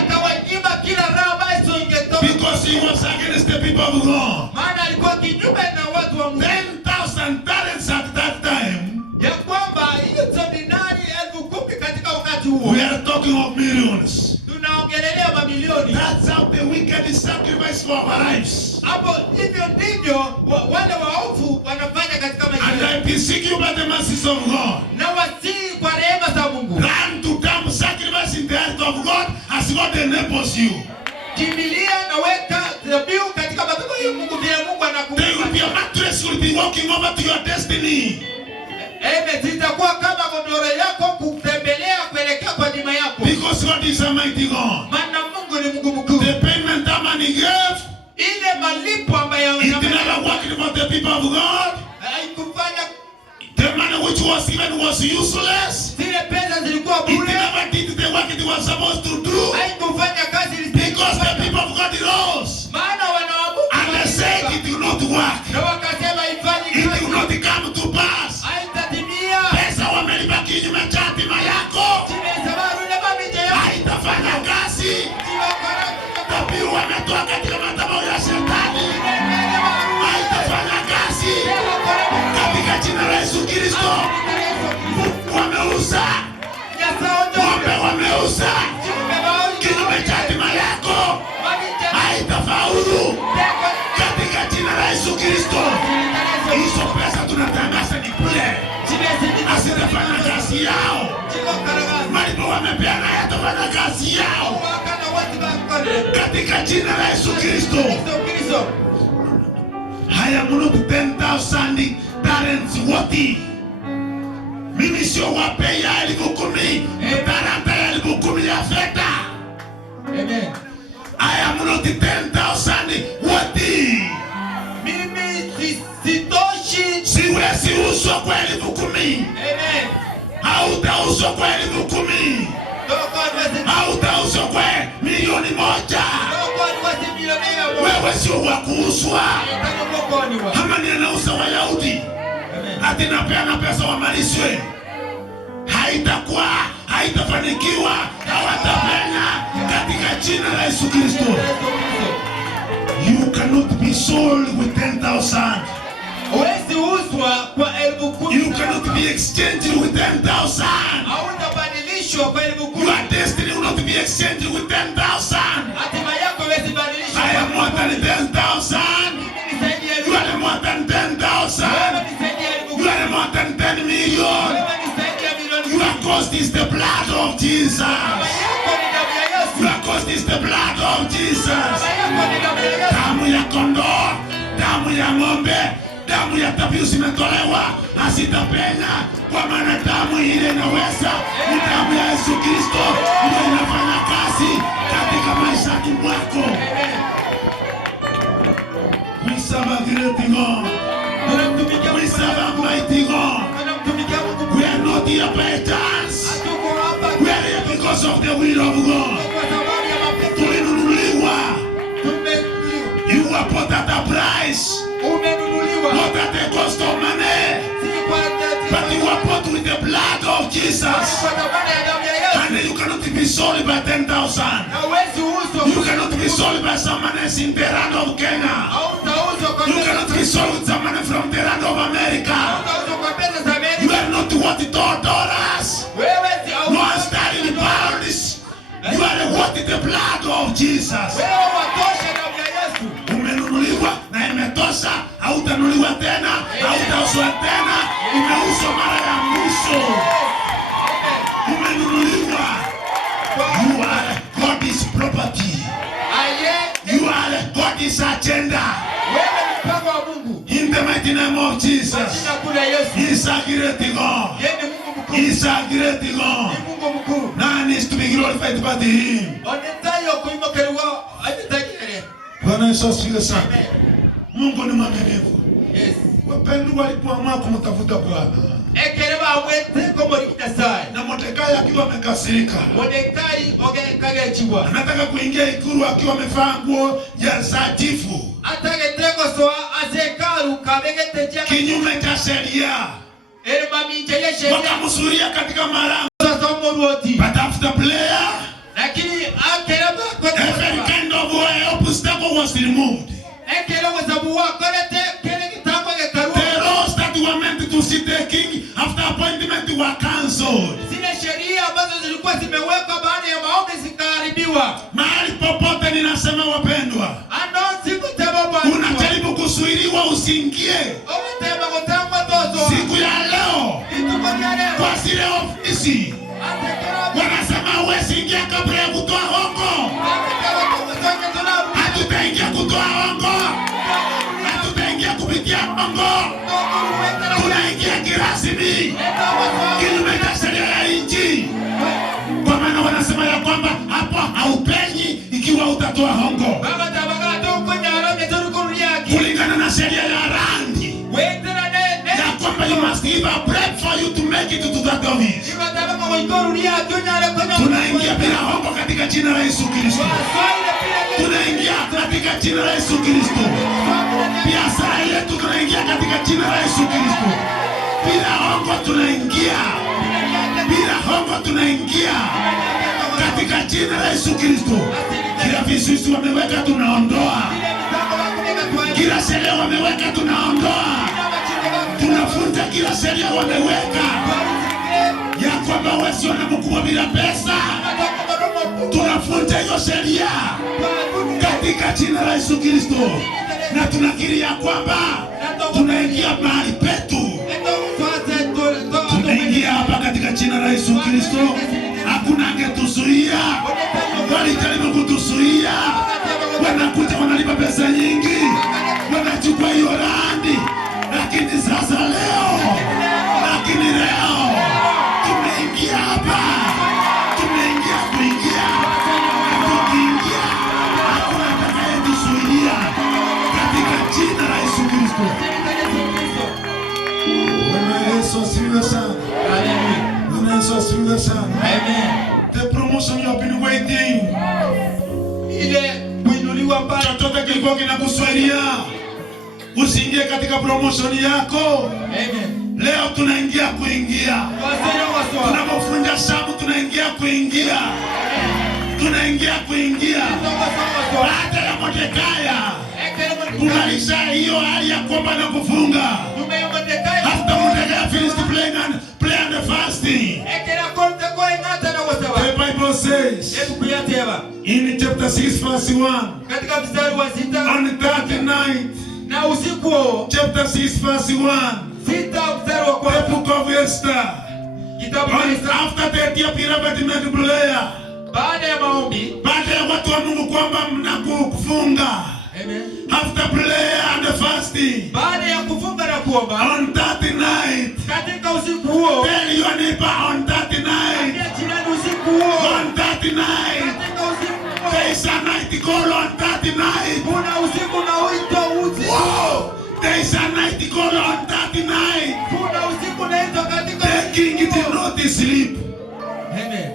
Akawanyima kila raha ambayo ingetoka. Because he was against the people of God. Maana alikuwa kinyume na watu wa Mungu. 10,000 talents at that time. Ya kwamba hiyo dinari 10,000 katika wakati huo. We are talking of millions. Tunaongelelea mamilioni. That's how the wicked is sacrificed for our lives. Hapo hivyo ndivyo wale waovu wanafanya katika maisha And yetu. I beseech you by the mercies of God. Na wasii kwa rehema za Mungu. Run to them, sacrifice in the earth of God as God enables you. Kimbilia na weka dhabihu katika madhabahu ya Mungu vile Mungu anakupa. There will be a mattress will be walking over to your destiny. Amen. Zitakuwa kama godoro yako kutembelea kuelekea kwa dima yako. Because God is a mighty God. Maana Mungu ni Mungu mkuu. The payment that man gave, Ile malipo ambayo it never worked for the people of God. haikufanya. The money which was given was useless. Zile pesa zilikuwa It bure. never did the work it was supposed to do. Haikufanya kazi Because the people of God rose. maana wanaabudu. And they said it will not work. Na wakasema haifanyi It will kazi. not come to pass. Haitatimia. Pesa wamelipa kinyume cha hatima yako. Haitafanya kazi. Dhabihu wametoa katika madhabahu ya shetani. Haitafanya kazi. Katika jina la Yesu Kristo. Wameuza. Ng'ombe wameuza. Kinyume cha hatima yako. Haitafaulu. Katika jina la Yesu Kristo. Hizo pesa tunatangaza ni bure. Asitafanya kazi yao. Malipo wamepeana yatafanya kazi yao. Katika jina la Yesu Kristo. I am not 10,000 talents worthy. Mimi sio wapea 10,000 talanta ya 10,000 ya fedha. Amen. I am not 10,000 worthy. Mimi sitoshi. Siwezi uzwa kwa 10,000. Amen. Hautauzwa kwa 10,000. Hautauzwa kwa milioni moja. Wewe sio wa kuuzwa. Hamani anauza Wayahudi. Ati napeana pesa wamalishwe. Haitakuwa, haitafanikiwa, hawatapenya katika jina la Yesu Kristo. You cannot be sold with 10,000. Huwezi uzwa kwa 10,000. You cannot be exchanged with 10,000. Hautabadilishwa kwa 10,000. Your destiny will not be exchanged with 10,000. Hatima yako haiwezi badilishwa. I am more than 10,000. You are more than 10,000. You are more than 10 million. Your cost is the blood of Jesus. Your cost is the blood of Jesus. Damu ya kondoo, damu ya ng'ombe, damu ya dhabihu zimetolewa, hazitapenya, kwa maana damu ile inaweza. Ni damu ya Yesu Kristo ndio inafanya kazi katika maisha mwako. We serve a great God. We serve a mighty God. We are not here by chance. We are here because of the will of God. Tulinunuliwa. You were bought at a price. Not at the cost of money. But you were bought with the blood of Jesus. And you cannot be sold by 10,000. You cannot be sold by someone else in the land of Kenya. You cannot be sold with someone from the land of America. You are not worth $2. No one standing in pounds. You are worth the blood of Jesus. Umenunuliwa Yesu. Umenunuliwa. You are God's property. You are God's agenda. In the mighty name of Jesus. He's a great God. He's a great God. None is to be glorified but him. Bwana Yesu asifiwe sana. Mungu ni mwaminifu. Wapendwa walipoamua kumtafuta Bwana. Na Mordekai akiwa amekasirika. Anataka kuingia ikulu akiwa amevaa nguo ya zajifu. Kinyume cha sheria. Wakamzuia katika malango. But after prayer, every kind of obstacle was removed. The laws that were meant to sit the king after appointment were cancelled. Mahali popote ninasema wapendwa, unajaribu kuzuiliwa usiingie. Siku ya leo kwa zile ofisi wanasema huwezi ingia kabla ya kutoa hongo. Hatutaingia kutoa hongo. Hatutaingia kupitia hongo. Tunaingia kirasmi kinyume cha sheria ya nchi. Kwa maana wanasema ya kwamba hapo haupenyi ikiwa utatoa hongo. Kulingana na sheria ya randi ya kwamba you must give a break for you to make it to that office. Tunaingia bila hongo katika jina la Yesu Kristo. Tunaingia katika jina la Yesu Kristo. Biashara yetu tunaingia katika jina la Yesu Kristo. Bila hongo tunaingia. Bila hongo tunaingia katika jina la Yesu Kristo. Kila vizuizi wameweka tunaondoa. Kila sheria wameweka tunaondoa. Tunafunja kila sheria wameweka ya kwamba wewe na mkubwa bila pesa. Tunafunja hiyo sheria katika jina la Yesu Kristo. Na tunakiri ya kwamba tunaingia mahali petu. Tunaingia hapa katika jina la Yesu Kristo. Hakuna angetuzuia. Walijaribu kutuzuia. Wanakuja wanalipa pesa nyingi. Wanachukua hiyo randi. Lakini sasa leo tumeingia hapa. Tumeingia kuingia. Tukiingia hakuna atakayetuzuia katika jina la Yesu Kristo. Bwana Yesu asifiwe sana. Bwana Yesu asifiwe sana. The promotion you have been waiting. Ile kuinuliwa mbali. Chochote kilikuwa kinakusuiria usiingie katika promotion yako. Amen. Leo tunaingia kuingia. Tunapofunja shamu tunaingia kuingia. Tunaingia kuingia. Baada ya Mordekai kumalisha hiyo hali ya kuomba na kufunga. After Mordekai finished praying and fasting. The Bible says in chapter 6 verse 1 on the 39th na usiku chapter 6 verse 1 the book of Esther. After the Ethiopian made prayer, baada ya maombi, baada ya watu wa Mungu kwamba mnakufunga. Amen. After prayer and fasting, baada ya kufunga na kuomba, on that night, katika usiku huo, tell your neighbor on that night, on that night, there is a night call on that night. Kuna usiku unaoitwa usiku. Wow! There is a night call on that night. Kuna usiku unaitwa katika the king did not sleep. Amen.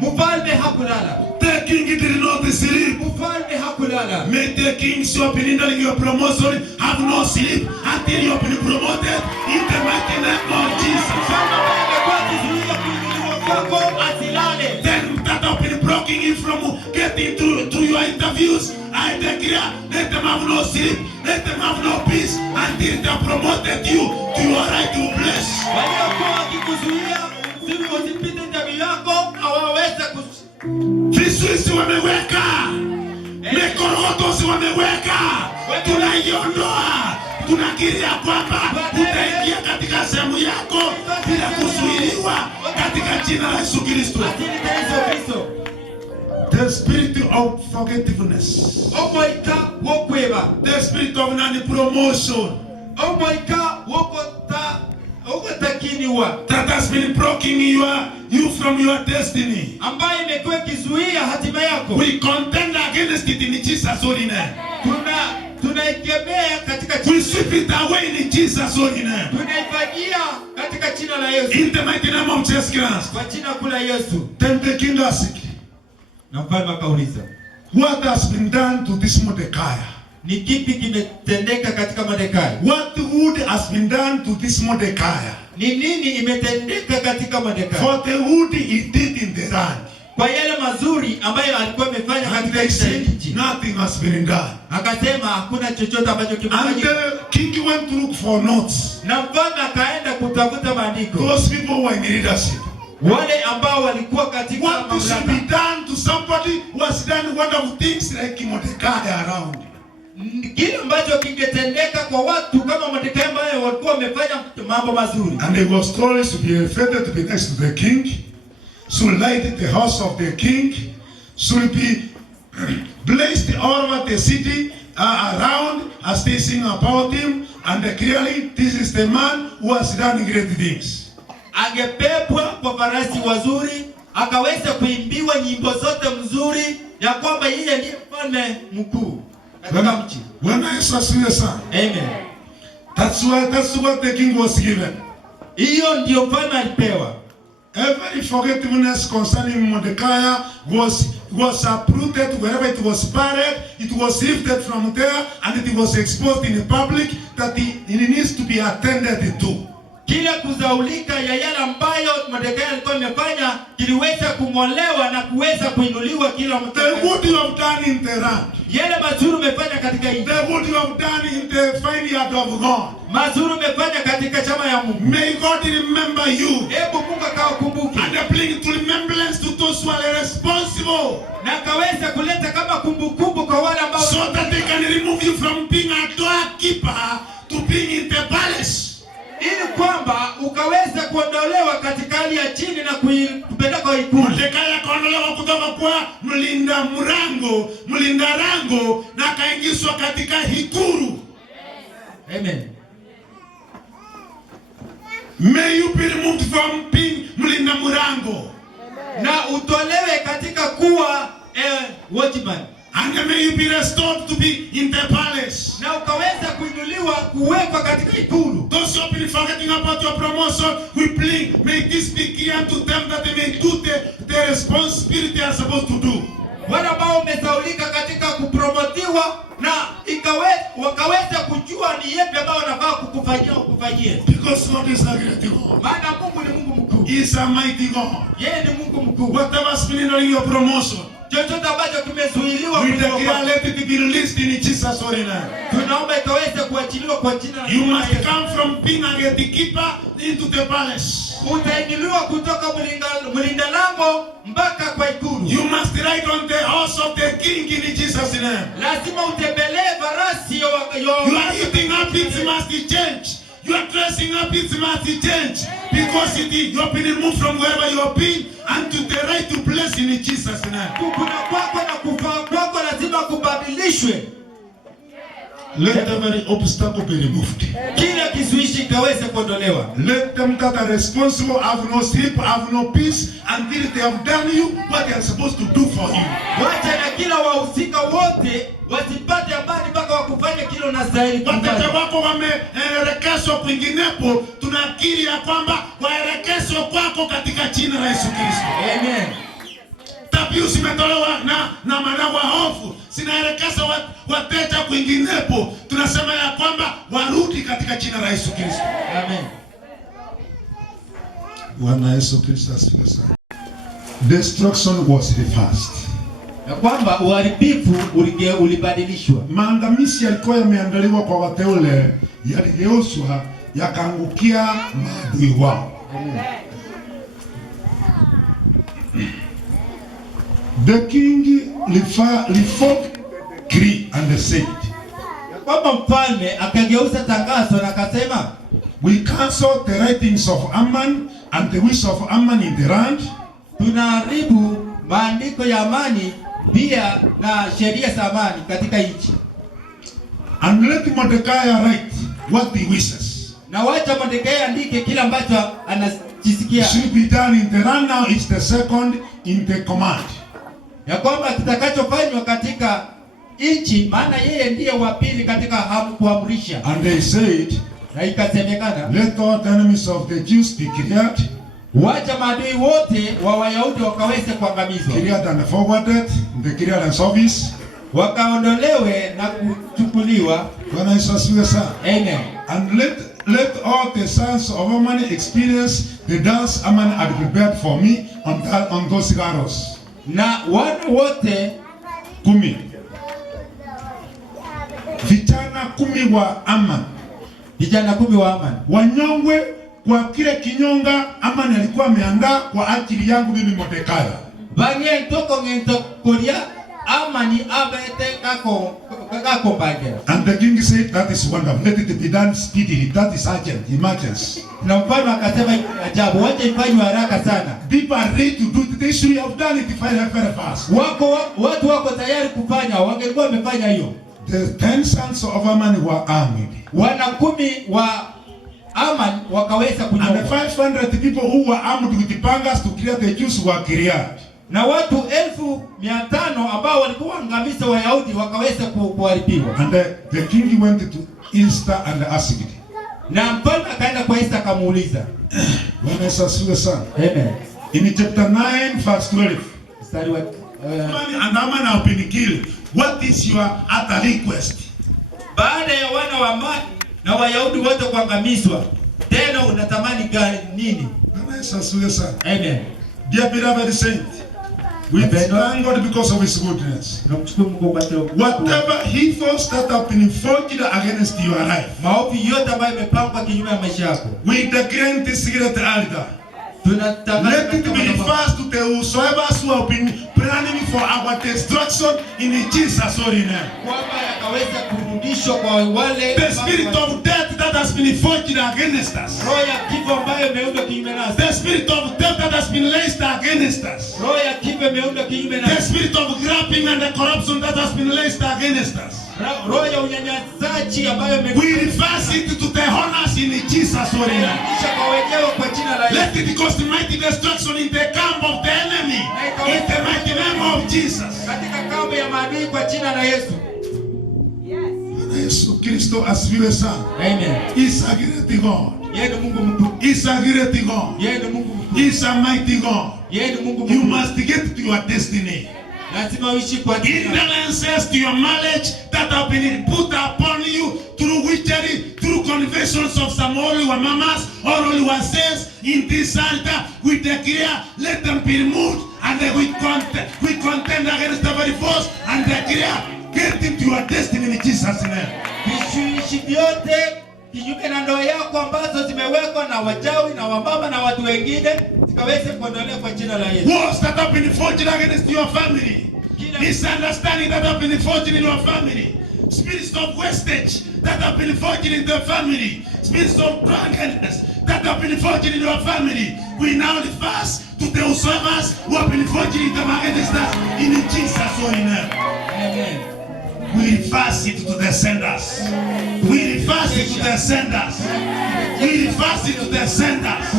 Mfalme hakulala. The king did not sleep. Mfalme hakulala. May the kings who have been in your promotion have no sleep until you have been promoted in the mighty name of Jesus. Then that have been blocking you from getting to your interviews, I declare, let them have no sleep, let them have no peace until they have promoted you to your rightful place. Vizuizi wameweka, mikorogoto wameweka, tunaiondoa. Tunakiria kwamba utaingia katika sehemu yako bila kuzuia. jina la Yesu Kristo. Atini Yesu Kristo. The spirit of forgetfulness. Omoika wokweba. The spirit of non-promotion. Omoika wokotakiniwa. That has been blocking you from your destiny. Ambayo imekuwa kizuia hatima yako. We contend against it in Jesus' holy name. Tunaikemea katika We sweep it away in Jesus' holy name. tunaifagia katika jina la Yesu. In the mighty name of Jesus Christ. Kwa jina kula Yesu. Then the king asked, Na mfalme akauliza, what has been done to this Mordecai? ni kipi kimetendeka katika Mordekai? What good has been done to this Mordecai? Ni nini imetendeka katika Mordekai? For the good he did in the land. Kwa yale mazuri ambayo alikuwa amefanya And katika they said, nchi. nothing has been done. Akasema hakuna chochote ambacho And kimefanyika. the king went to look for notes. Na mfalme akaenda kutafuta maandiko. Those people were in leadership. Wale ambao walikuwa katika What should mamlaka. be done to somebody who has done wonderful things like Mordecai around? Kile ambacho kingetendeka kwa watu kama Mordekai ambao walikuwa wamefanya mambo mazuri. And he was told to be fated to be next to the king, should light the house of the king, should be blessed all over the city around as they sing about him, and clearly this is the man who has done great things. Angepepwa kwa farasi wazuri, akaweza kuimbiwa nyimbo zote mzuri ya kwamba yeye ndiye mfalme mkuu katika mji. When I saw son, Amen. that's what the king was given. Hiyo ndio mfalme alipewa. Every forgetfulness concerning Mordecai was uprooted wherever it was buried. It was lifted from there and it was exposed in the public that it needs to be attended to. Kila kuzaulika ya yale ambayo Mordekai alikuwa amefanya kiliweza kumolewa na kuweza kuinuliwa kila mtu. The good you have done in the land. Yale mazuri umefanya katika nchi. The good you have done in the vineyard of God. Mazuri umefanya katika chama ya Mungu. May God remember you. Hebu Mungu akawakumbuke. And bring to remembrance to those who are responsible. Na akaweza kuleta kama kumbukumbu kwa wale ambao so that they can remove you from being a doorkeeper to being in the palace. Ili kwamba ukaweza kuondolewa katika hali ya chini na kupelekwa ikulu. Mordekai akaondolewa kutoka kwa mlinda rango na akaingizwa katika ikulu. Amen. May you be removed from being mlinda mrango. Na utolewe katika kuwa watchman. And may you be restored to be in the palace. Na ukaweza kuinuliwa kuwekwa katika ikulu. Those who have been forgetting about your promotion, we plead, may this be clear to them that they may do the responsibility they are supposed to do. Wale ambao umesaulika katika kupromotiwa na wakaweza kujua ni yepi ambao wanafaa kukufanyia. Because God is a great God. Maana Mungu ni Mungu mkuu. He is a mighty God. Yeye ni Mungu mkuu. Whatever has been in your promotion, chochote ambacho kimezuiliwa, we declare let it be released in Jesus' holy name. Tunaomba ikaweze kuachiliwa kwa jina la Yesu. You must come from being a gatekeeper into the palace. Utainuliwa kutoka mlinda lango mpaka kwa ikulu. You must ride on the horse of the king in Jesus' name. Lazima utembelee farasi You are eating up, it must change. You are dressing up, it must change. Because you have been removed from wherever you have been and to the right to place in Jesus' name. Kukuna kwako na kufaa kwako lazima kubadilishwe. Let every obstacle be removed. Kila kizuishi kaweze kuondolewa. Let them that are responsible have no sleep, have no peace until they have done you what they are supposed to do for you. Wacha na kila wahusika wote wasipate amani mpaka wakufanye kile unastahili kufanya. Watoto wako wameelekezwa kwinginepo, tunakiri ya kwamba waelekezwe kwako katika jina la Yesu Kristo. Amen. Tabiu zimetolewa na madawa hofu, zinaelekeza wateja kwinginepo, tunasema ya kwamba warudi katika jina la Yesu Kristo. Amen. Bwana Yesu Kristo asifiwe sana. Destruction was reversed. Na kwamba uharibifu ulibadilishwa. Maangamizi yalikuwa yameandaliwa kwa wateule, yaligeuzwa yakaangukia maadui wao. The king revoked decree and said, kwamba mfalme akageuza tangazo na akasema, we cancel the writings of Haman and the wish of Aman in the land. Tunaharibu maandiko ya amani pia na sheria za amani katika nchi. And let Mordecai write what he wishes. Na wacha Mordekai andike kila ambacho anajisikia. Should be done in the land. Now it's the second in the command. Ya kwamba kitakachofanywa katika nchi, maana yeye ndiye wa pili katika kuamrisha. And they said, na ikasemekana, let all the enemies of the Jews be cleared. Wacha maadui wote wa Wayahudi wakaweze kuangamizwa. Cleared and forwarded, the clearance office. Wakaondolewe na kuchukuliwa. Bwana Yesu asifiwe sana. Amen. And let all the sons of Ammon experience the dance Ammon had prepared for me on those arrows. Na wana wote 10. Vijana 10 wa Ammon. Vijana 10 wa Ammon. Wanyongwe kwa kile kinyonga Ammon alikuwa ameandaa kwa ajili yangu mimi Mordekai. Bange ntoko ngento kolia Amani abete kako bagera. And the king said, that is wonderful. Let it be done speedily. That is urgent, emergency. Na mfalme akasema ajabu, wacha ifanywe haraka sana. People are ready to do it. They should have done it very fast. Watu wako tayari kufanya, wangelikuwa wamefanya hiyo. The 10 sons of Ammon were armed. Wana 10 wa Ammon wakaweza kunyongwa. And the 500 people who were armed with the pangas to clear the Jews were cleared. Na watu 1500 ambao walikuwa angamiza Wayahudi wakaweza kuharibiwa. And the king went to Esther and asked. Na mfalme akaenda kwa Esther akamuuliza. Bwana Yesu asifiwe sana. Amen. In chapter 9 verse 12. Mstari wa And Ammon have been killed. What is your other request? Baada ya wana wa Ammon na Wayahudi wote kuangamizwa, tena unatamani gani nini? Bwana Yesu asifiwe sana. Amen. Dear beloved saint, we thank God because of His goodness. Whatever evils that have been forged against your life, maovu yote ambayo imepangwa kinyume ya maisha yako, we declare this secret altar. Let it be reversed to the whosoever who have been planning for our destruction in Jesus' holy name. Kwamba yakaweza kurudishwa kwa wale. The spirit of death that has been forged against us. Roho ya kifo ambayo imeundwa kinyume nasi. The spirit of death that has been raised against us. Roho ya kifo imeundwa kinyume nasi. The spirit of grabbing and the corruption that has been raised against us. Roho ya unyanyasaji ambayo we reverse it to the honors in Jesus' holy name. Let it cause the mighty destruction in the camp of the enemy. In the mighty name of Jesus. Katika kambi ya maadui kwa jina la Yesu. Bwana Yesu Kristo asifiwe sana. Amen. He's a great God. Yeye ni Mungu mkuu. He's a great God. Yeye ni Mungu mkuu. He's a mighty God. Yeye ni Mungu mkuu. You must get to your destiny. Lazima uishi kwa hindrances to your marriage that have been put upon you through witchery, through conversions of some holy mamas or holy saints in this altar, we declare, let them be removed, and we contend against the very force and declare, get into your destiny in Jesus' name. Vishuishi vyote kinyume na ndoa yako ambazo zimewekwa na wachawi na wamama na watu wengine zikaweze kuondolewa kwa jina la Yesu. Wars that have been forged against your family, misunderstanding that have been forged in your family, spirits of wastage that have been forged in the family, spirits of drunkenness that have been forged in your family, we now reverse to the observers who have been forged in them against us in Jesus' holy name. Amen. We reverse it to the senders. We reverse it to the senders. We reverse it to the senders.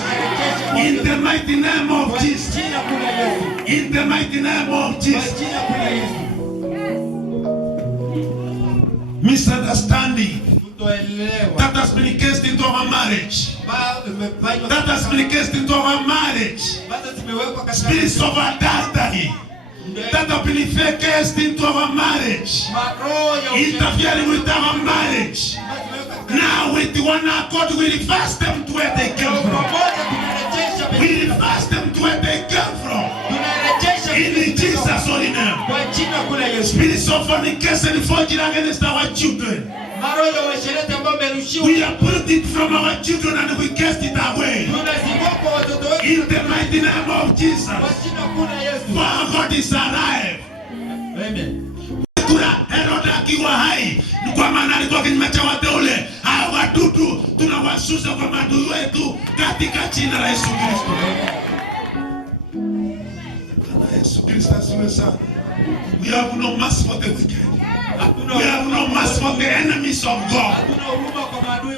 In the mighty name of Jesus. In the mighty name of Jesus. Misunderstanding that has been cast into our marriage. That has been cast into our marriage. Spirits of adultery that have been cast into our marriage, interfering with our marriage. Now with one accord we reverse them to where they came from. We reverse them to where they came from. In Jesus' holy name. Spirits of fornication forging against our children, we uproot it from our children and we cast it away. In the mighty name of Jesus. For God is alive. Amen. Herod akiwa hai ni kwa maana alikuwa kinyume cha wateule. Hawa wadudu tunawasusa kwa maadui wetu. katika jina la Yesu Kristo. Bwana Yesu Kristo asifiwe sana. We have no mercy for the wicked. We have no mercy for the enemies of God.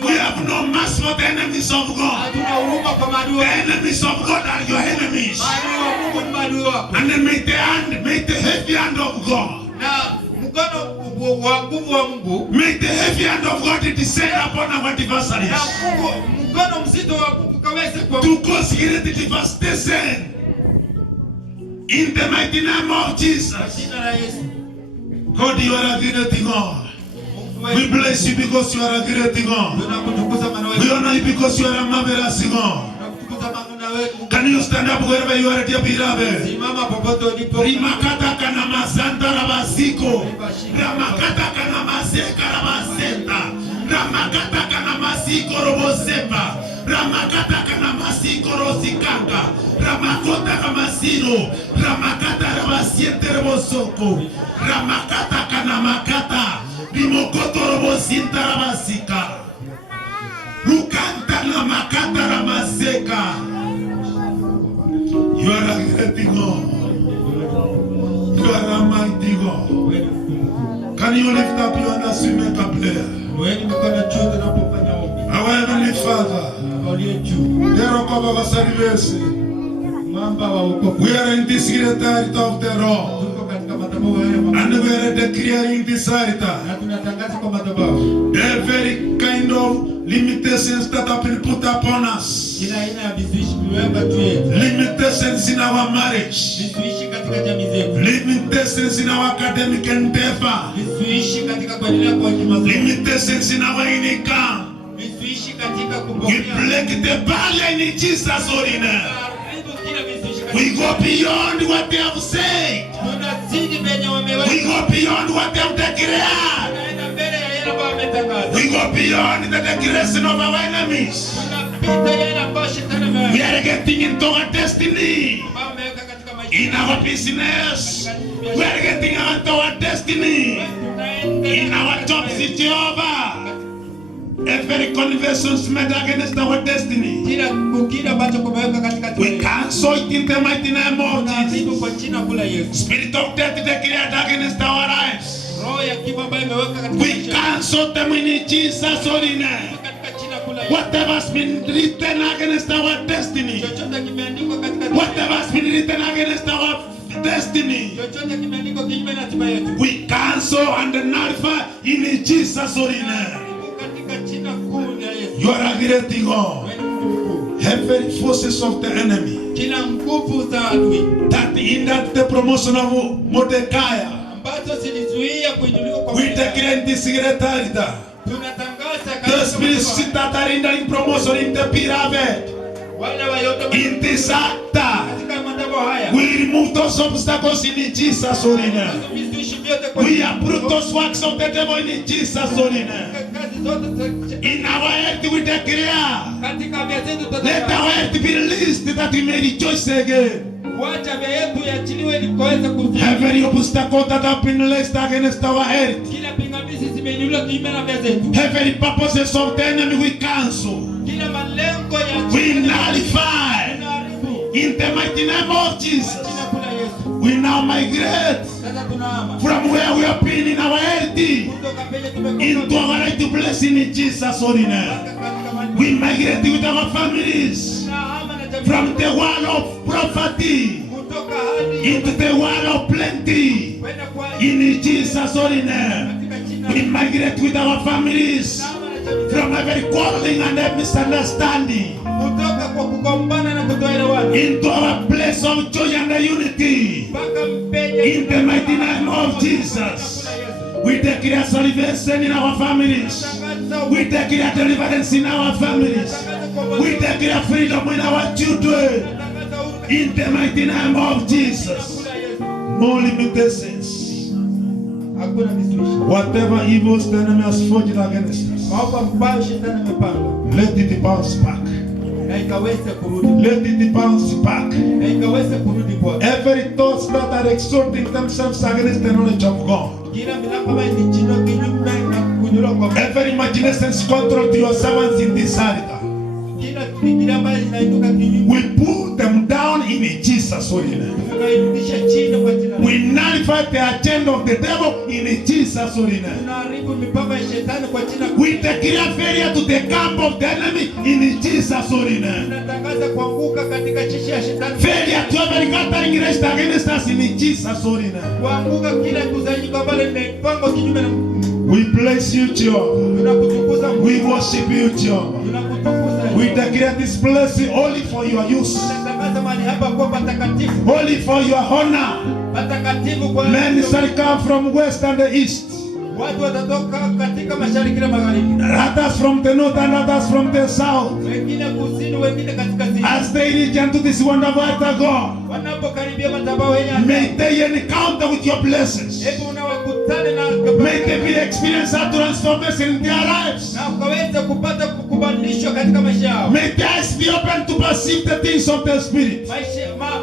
We have no mercy for the enemies of God. The enemies of God are your enemies. And then may the heavy hand of God. May the heavy hand of God descend upon our adversaries. To cause great devastation. In the mighty name of Jesus. God, you are a great God. We bless you because you are a great God. We honor you because you are a marvelous God. Can you stand up wherever you are, dear beloved? Rimakata kana masanta rabasiko. Ramakata kana maseka rabasenta. Ramakata kana masiko robosepa. Ramakata kana masiko rosikanga. Ramakota kana masino. Ramakata rabasiente robosoko. Ramakata kana makata. Rimokoto robosinta rabasika. Rukanta na makata ramaseka. You are a great God. You are a mighty God. Can you lift up your hands and make a prayer? Our Heavenly Father, we are in this great area of the road. And we are declaring this area. Every kind of limitations that have been put upon us. Limitations in our marriage. Limitations in our academic endeavor. Limitations in our income. We break the barrier in Jesus' holy name. We go beyond what they have said. We go beyond what they have declared. We go beyond the declaration of our enemies. We are getting into our destiny. In our business, we are getting into our destiny. In our job, Jehovah. Every conversion made against our destiny, we cancel it in the mighty name of Jesus. Spirit of death declared against our lives, we cancel them in Jesus' holy name. Whatever has been written against our destiny, whatever has been written against our destiny, we cancel and nullify in Jesus' holy name. You are a great God. Every forces of the enemy that hindered the promotion of Mordecai, we declare this great area. The spirits that are hindering promotion in the beloved, in this actor, we remove those obstacles in Jesus' holy name. We uproot those works of the devil in Jesus' holy name. In our earth we declare, let our earth be released that we may rejoice again. Every obstacle that have been placed against our earth, every purposes of the enemy we cancel, we nullify in the mighty name of Jesus. We now migrate from where we have been in our earth into our right blessing in Jesus' holy name. We migrate with our families from the world of poverty into the world of plenty in Jesus' holy name. We migrate with our families from every quarreling and every misunderstanding into our place of joy and unity in the mighty name of Jesus. We declare salvation in our families. We declare deliverance in our families. We declare freedom in our children in the mighty name of Jesus. No limitations. Whatever evils the enemy has forged against us, let it bounce back. Let it bounce back. Every thoughts that are exalting themselves against the knowledge of God, every imagination control to your servants in this area, kufikiria mbali zinainuka kinyume. We put them down in Jesus' holy name. Tunairudisha chini kwa jina. We nullify the agenda of the devil in Jesus' holy name. Tunaharibu mipango ya shetani kwa jina. We declare failure to the camp of the enemy in Jesus' holy name. Tunatangaza kuanguka katika jeshi ya shetani. Failure to every gathering raised against us in Jesus' holy name. Kuanguka kila kusanyiko ambalo limepangwa kinyume na We bless you, Jehovah. tunakutukuza. We worship you, Jehovah. Tunakutukuza. We declare this blessing only for your use, Tunatangaza mahali hapa kuwa patakatifu. only for your honor. Patakatifu kwa Men shall come from west and the east, watu watatoka katika mashariki na magharibi. others from the north and others from the south, Wengine kusini, wengine kaskazini. as they reach unto this wonderful act of God. Wanapokaribia madhabahu yenye May they encounter with your blessings. hebu unawakutane na May they be experience a transformation in their lives. na ukaweza kupata kubadilishwa katika maisha yao. May their eyes be open to perceive the things of the Spirit.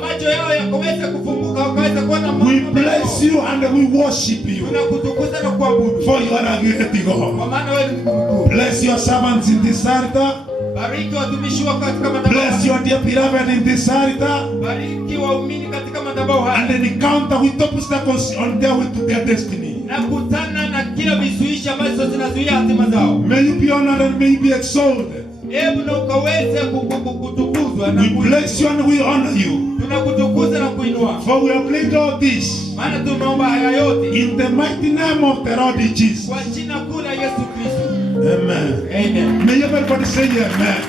Macho yao yakaweza kufunguka, wakaweza kuona mambo. We bless you and we worship you, Tunakutukuza na kuabudu. for you are a great Kwa God. maana wewe ni mkuu. Bless your servants in this altar. Bariki watumishi wako katika madhabahu. Bless your dear beloved in this altar. Bariki waumini katika madhabahu haya. And an encounter with obstacles on their way to their destiny. Na kutana na kila vizuishi ambazo zinazuia hatima zao. May you be honored and may you be exalted. Hebu na ukaweze kutukuzwa na We bless you and we honor you. tunakutukuza na kuinua. For we have prayed all this Maana tumeomba haya yote in the mighty name of the Lord Jesus. kwa jina kuu la Yesu Kristo. Amen. Amen. May everybody say amen.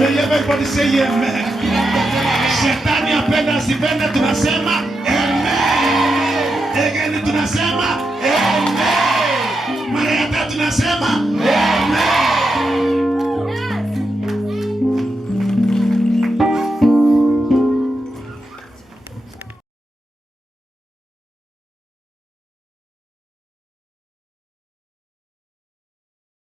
May everybody say amen. Shetani apenda asipenda, tunasema amen. Again tunasema amen. Mara ya tatu tunasema amen.